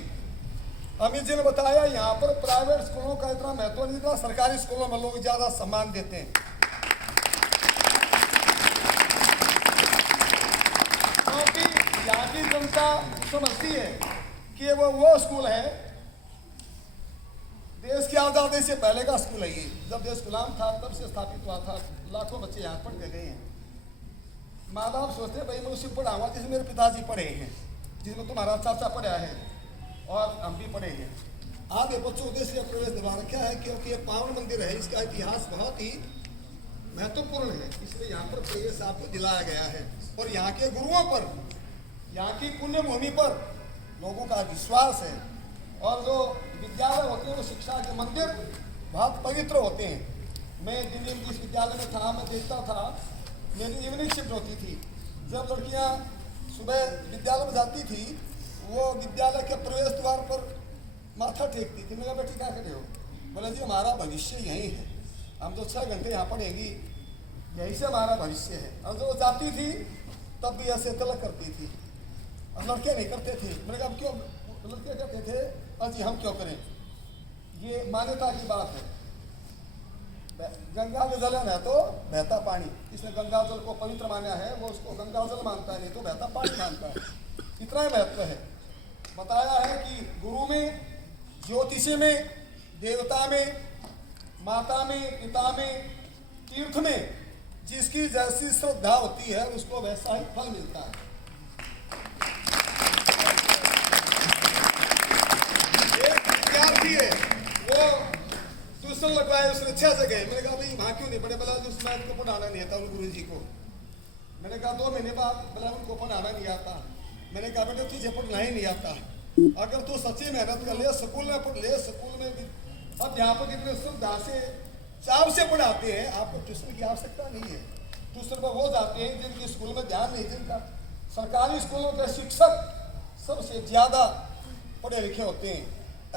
अमित जी ने बताया यहाँ पर प्राइवेट स्कूलों का इतना महत्व नहीं था, सरकारी स्कूलों में लोग ज्यादा सम्मान देते हैं। क्योंकि यहाँ की जनता समझती है कि वो स्कूल है, देश की आजादी से पहले का स्कूल है ये। जब देश गुलाम था तब से स्थापित हुआ था, लाखों बच्चे यहाँ पढ़ के गए हैं। माँ बाप सोचते हैं भाई मैं उसे पढ़ाऊंगा जिसमें मेरे पिताजी पढ़े हैं, जिसमें तुम्हारा चाचा पढ़ा है और हम भी पढ़े हैं। आगे बच्चों उद्देश्य से प्रवेश दिलवा रखा है, क्योंकि ये पावन मंदिर है, इसका इतिहास बहुत ही महत्वपूर्ण है, इसलिए यहाँ पर प्रवेश आपको दिलाया गया है। और यहाँ के गुरुओं पर, यहाँ की पुण्य भूमि पर लोगों का विश्वास है। और जो विद्यालय होते हैं वो शिक्षा के मंदिर बहुत पवित्र होते हैं। मैं दिल्ली में जिस विद्यालय में था, मैं देखता था, मेरी इवनिंग शिफ्ट होती थी। जब लड़कियां सुबह विद्यालय में जाती थी, वो विद्यालय के प्रवेश द्वार पर माथा टेकती थी। मैं कहा बेटी क्या कर रहे हो? बोले जी हमारा भविष्य यही है, हम तो 6 घंटे यहाँ पढ़ेंगी, यही से हमारा भविष्य है। और जो जाती थी तब भी ऐसे तलक करती थी, और लड़के नहीं करते थे। मैंने कहा क्यों? लड़के कहते थे अजी हम क्यों करें, ये मान्यता की बात है। गंगा में जलन है तो बहता पानी, इसने गंगा जल को पवित्र माना है, वो उसको गंगा जल मानता है, नहीं तो बहता पानी मानता है। इतना ही महत्व है। बताया है कि गुरु में, ज्योतिषी में, देवता में, माता में, पिता में, तीर्थ में जिसकी जैसी श्रद्धा होती है उसको वैसा ही फल मिलता है। एक विद्यार्थी है, वो ट्यूशन लगवाए, उसने 6 से गए। मैंने कहा भाई वहाँ क्यों नहीं पढ़े? बोला उसमें उनको पढ़ाना नहीं आता उन गुरु जी को। मैंने कहा 2 महीने बाद, बोला उनको पढ़ाना नहीं आता। मैंने कहा बेटा तुझे पढ़ना ही नहीं आता, अगर तू सच्ची मेहनत कर ले, स्कूल में पढ़ ले। स्कूल में अध्यापक इतने श्रद्धा से, चाव से पढ़ाते हैं, आपको ट्यूशन की आवश्यकता नहीं है। ट्यूशन पर वो जाते हैं जिनके स्कूल में ध्यान नहीं, जिनका सरकारी स्कूलों के शिक्षक सबसे ज्यादा पढ़े लिखे होते हैं,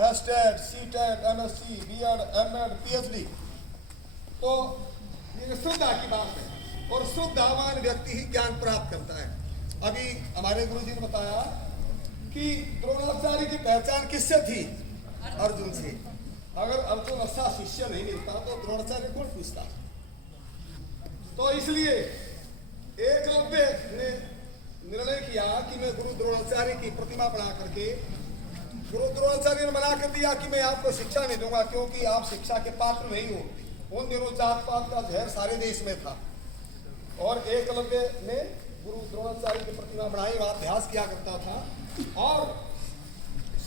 STET, CTET, MSc, BEd, MEd, PhD. तो ये श्रद्धा की बात है, और श्रद्धावान व्यक्ति ही ज्ञान प्राप्त करता है। अभी हमारे गुरु जी ने बताया कि द्रोणाचार्य की पहचान किससे थी? अर्जुन से। अगर अर्जुन अच्छा शिष्य नहीं मिलता तो द्रोणाचार्य कौन पूछता? तो इसलिए एकलव्य ने निर्णय किया कि मैं गुरु द्रोणाचार्य की प्रतिमा बना करके, गुरु द्रोणाचार्य ने मना कर दिया कि मैं आपको शिक्षा नहीं दूंगा, क्योंकि आप शिक्षा के पात्र नहीं हो। उन दिनों जात पात का जहर सारे देश में था, और एकलव्य ने गुरु द्रोणाचार्य की प्रतिमा बनाई, वहां अभ्यास किया करता था। और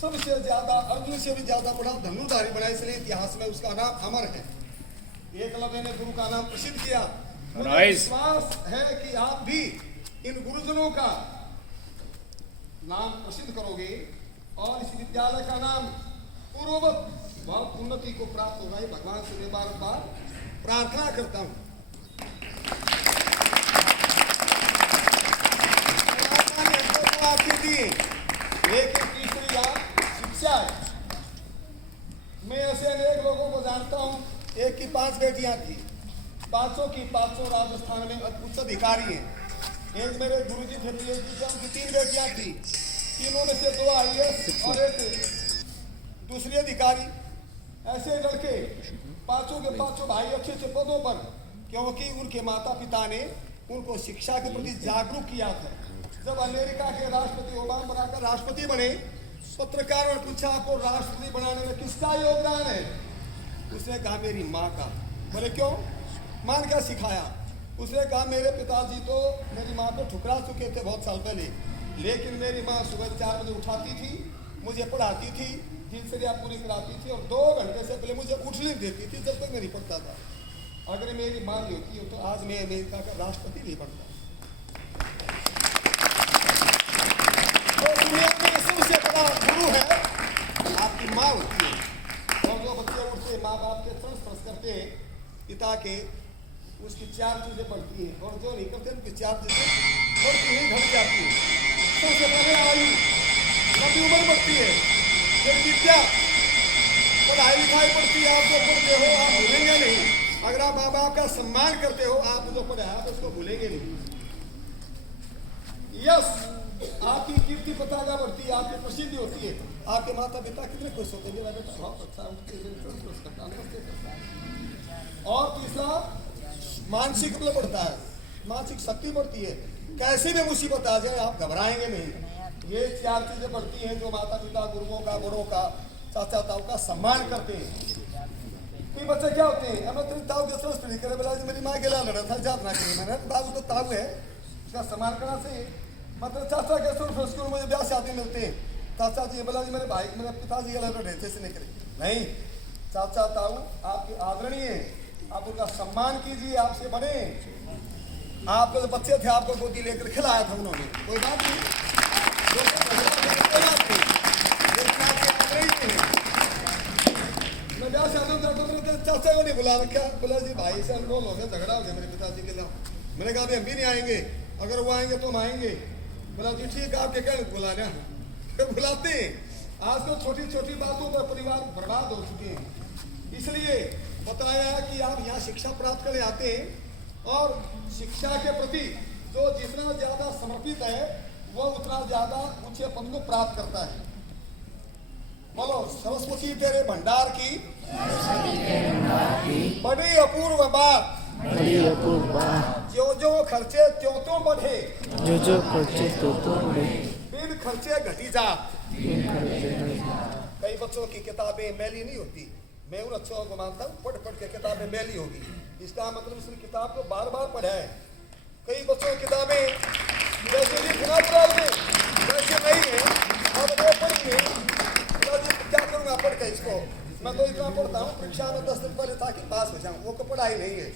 सबसे ज्यादा, अर्जुन से भी ज्यादा बड़ा धनुर्धारी बना, इसलिए इतिहास में उसका नाम अमर है। एकलव्य ने गुरु का नाम प्रसिद्ध किया। मुझे विश्वास है कि आप भी इन गुरुजनों का नाम प्रसिद्ध करोगे, और इस विद्यालय का नाम पूर्ववत बहुत उन्नति को प्राप्त होगा। भगवान से मैं बार-बार प्रार्थना करता हूँ। लेकिन तीसरी बात शिक्षा है। मैं ऐसे अनेक लोगों को जानता हूँ, एक की 5 बेटियां थी, 500 की 500 राजस्थान में उच्च अधिकारी हैं। एक मेरे गुरुजी थे पीएचडी के, उनकी 3 बेटियां थी, तीनों में से 2 आईएएस और एक दूसरी अधिकारी। ऐसे लड़के पांचों के पांचों भाई अच्छे अच्छे पदों पर, क्योंकि उनके माता पिता ने उनको शिक्षा के प्रति जागरूक किया था। जब अमेरिका के राष्ट्रपति ओबामा बनाकर राष्ट्रपति बने, पत्रकारों ने पूछा आपको राष्ट्रपति बनाने में किसका योगदान है? उसने कहा मेरी माँ का। बोले क्यों? माँ ने क्या सिखाया? उसने कहा मेरे पिताजी तो मेरी माँ को ठुकरा चुके थे बहुत साल पहले, लेकिन मेरी माँ सुबह 4 बजे उठाती थी, मुझे पढ़ाती थी, दिनचर्या पूरी कराती थी और 2 घंटे से पहले मुझे उठने देती थी जब तक मैं नहीं पढ़ता था। अगर मेरी माँ नहीं होती तो आज मैं अमेरिका का राष्ट्रपति नहीं बनता। तो दुनिया में सबसे बड़ा गुरु है आपकी माँ होती है। और जो बच्चे उठते माँ बाप के चरण स्पर्श करते हैं पिता के, उसकी 4 चीजें बढ़ती हैं, और जो नहीं करते उनकी 4 चीजें बढ़ती ही घट जाती है। सबसे पहले आयु, लंबी उम्र बढ़ती है। फिर विद्या, पढ़ाई लिखाई बढ़ती है। आप जो पढ़ते हो आप भूलेंगे नहीं। अगर आप माँ बाप का सम्मान करते हो, आप जो पढ़े आप उसको भूलेंगे नहीं। यस, आपकी कीर्ति पताका बढ़ती है, आपकी प्रसिद्धि होती है। आपके माता पिता कितने खुश होते हैं, बेटा बहुत अच्छा है। और तीसरा मानसिक बल बढ़ता है, मानसिक शक्ति बढ़ती है। कैसी भी मुसीबत आ जाए आप घबराएंगे नहीं। ये 4 चीजें बढ़ती हैं जो माता पिता, गुरुओं का, बड़ों का, चाचा ताऊ का सम्मान करते हैं। कई बच्चे क्या होते हैं, अब तेरी ताऊ के संस्कृति नहीं करे, बोला मेरी माँ के लिए लड़ा था, जात ना करी मैंने, बाबू तो ताऊ है, उसका सम्मान करना चाहिए। मतलब चाचा के संस्कृति मुझे ब्याह शादी मिलते हैं, चाचा जी बोला जी मेरे भाई मेरे पिताजी के लिए लड़े थे, ऐसे नहीं करे। नहीं, चाचा ताऊ आपके आदरणीय है, आप उनका सम्मान कीजिए, आपसे बने। आपके जो बच्चे थे आपको गोदी लेकर खिलाया था उन्होंने, कोई बात नहीं, मैं ब्याह शादी चाचा को नहीं बुला रखा, बोला जी भाई से अनमोल हो गया, झगड़ा हो गया मेरे पिताजी के लिए। मैंने कहा हम भी नहीं आएंगे, अगर वो आएंगे तो हम आएंगे। बोला जी ठीक है, आपके क्या बुलाना, बुलाते हैं। आज तो छोटी छोटी बातों पर परिवार बर्बाद हो चुके हैं। इसलिए बताया है कि आप यहाँ शिक्षा प्राप्त करने आते हैं, और शिक्षा के प्रति जो जितना ज्यादा समर्पित है वो उतना ज्यादा ऊंचे पद को प्राप्त करता है। बोलो सरस्वती तेरे भंडार की बड़ी अपूर्व बात, जो जो खर्चे त्यों त्यों बढ़े, जो खर्चे तो बढ़े, बिन खर्चे घटी जा। कई बच्चों की किताबें मैली नहीं होती, मैं उन अच्छों को मानता हूँ, पढ़ पढ़ के किताबें मैली होगी, इसका मतलब उसने किताब को बार बार पढ़ा है। कई बच्चों की किताबें जैसे लिखना वैसे नहीं है, अब वो पढ़ी क्या करूँगा पढ़ के इसको, मैं तो इतना पढ़ता हूँ परीक्षा में 10 दिन पहले ताकि पास हो जाऊँ, वो को पढ़ाई नहीं है।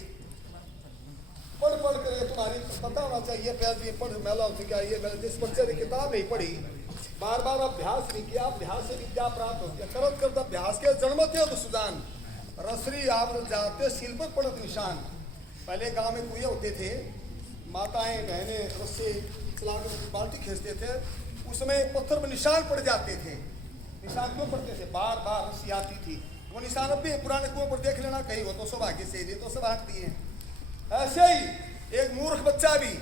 पढ़ पढ़ कर ये तुम्हारी पता होना चाहिए, पैर ये पढ़ मेला हो चुका है, ये जिस बच्चे ने किताब नहीं पढ़ी, बार बार अभ्यास नहीं किया, अभ्यास से विद्या प्राप्त होती है। करत करत अभ्यास के जन्मते तो सुजान, रसरी आप जाते सिल पर पड़त निशान। पहले गांव में कुएं होते थे, माताएं बहनें रस्से चला कर बाल्टी खींचते थे, उसमें पत्थर पर निशान पड़ जाते थे। निशान क्यों पड़ते थे? बार बार रस्सी आती थी, वो निशान अब भी पुराने कुओं पर देख लेना, कहीं हो तो सौभाग्य से, नहीं तो सब हटती है। ऐसे ही एक मूर्ख बच्चा भी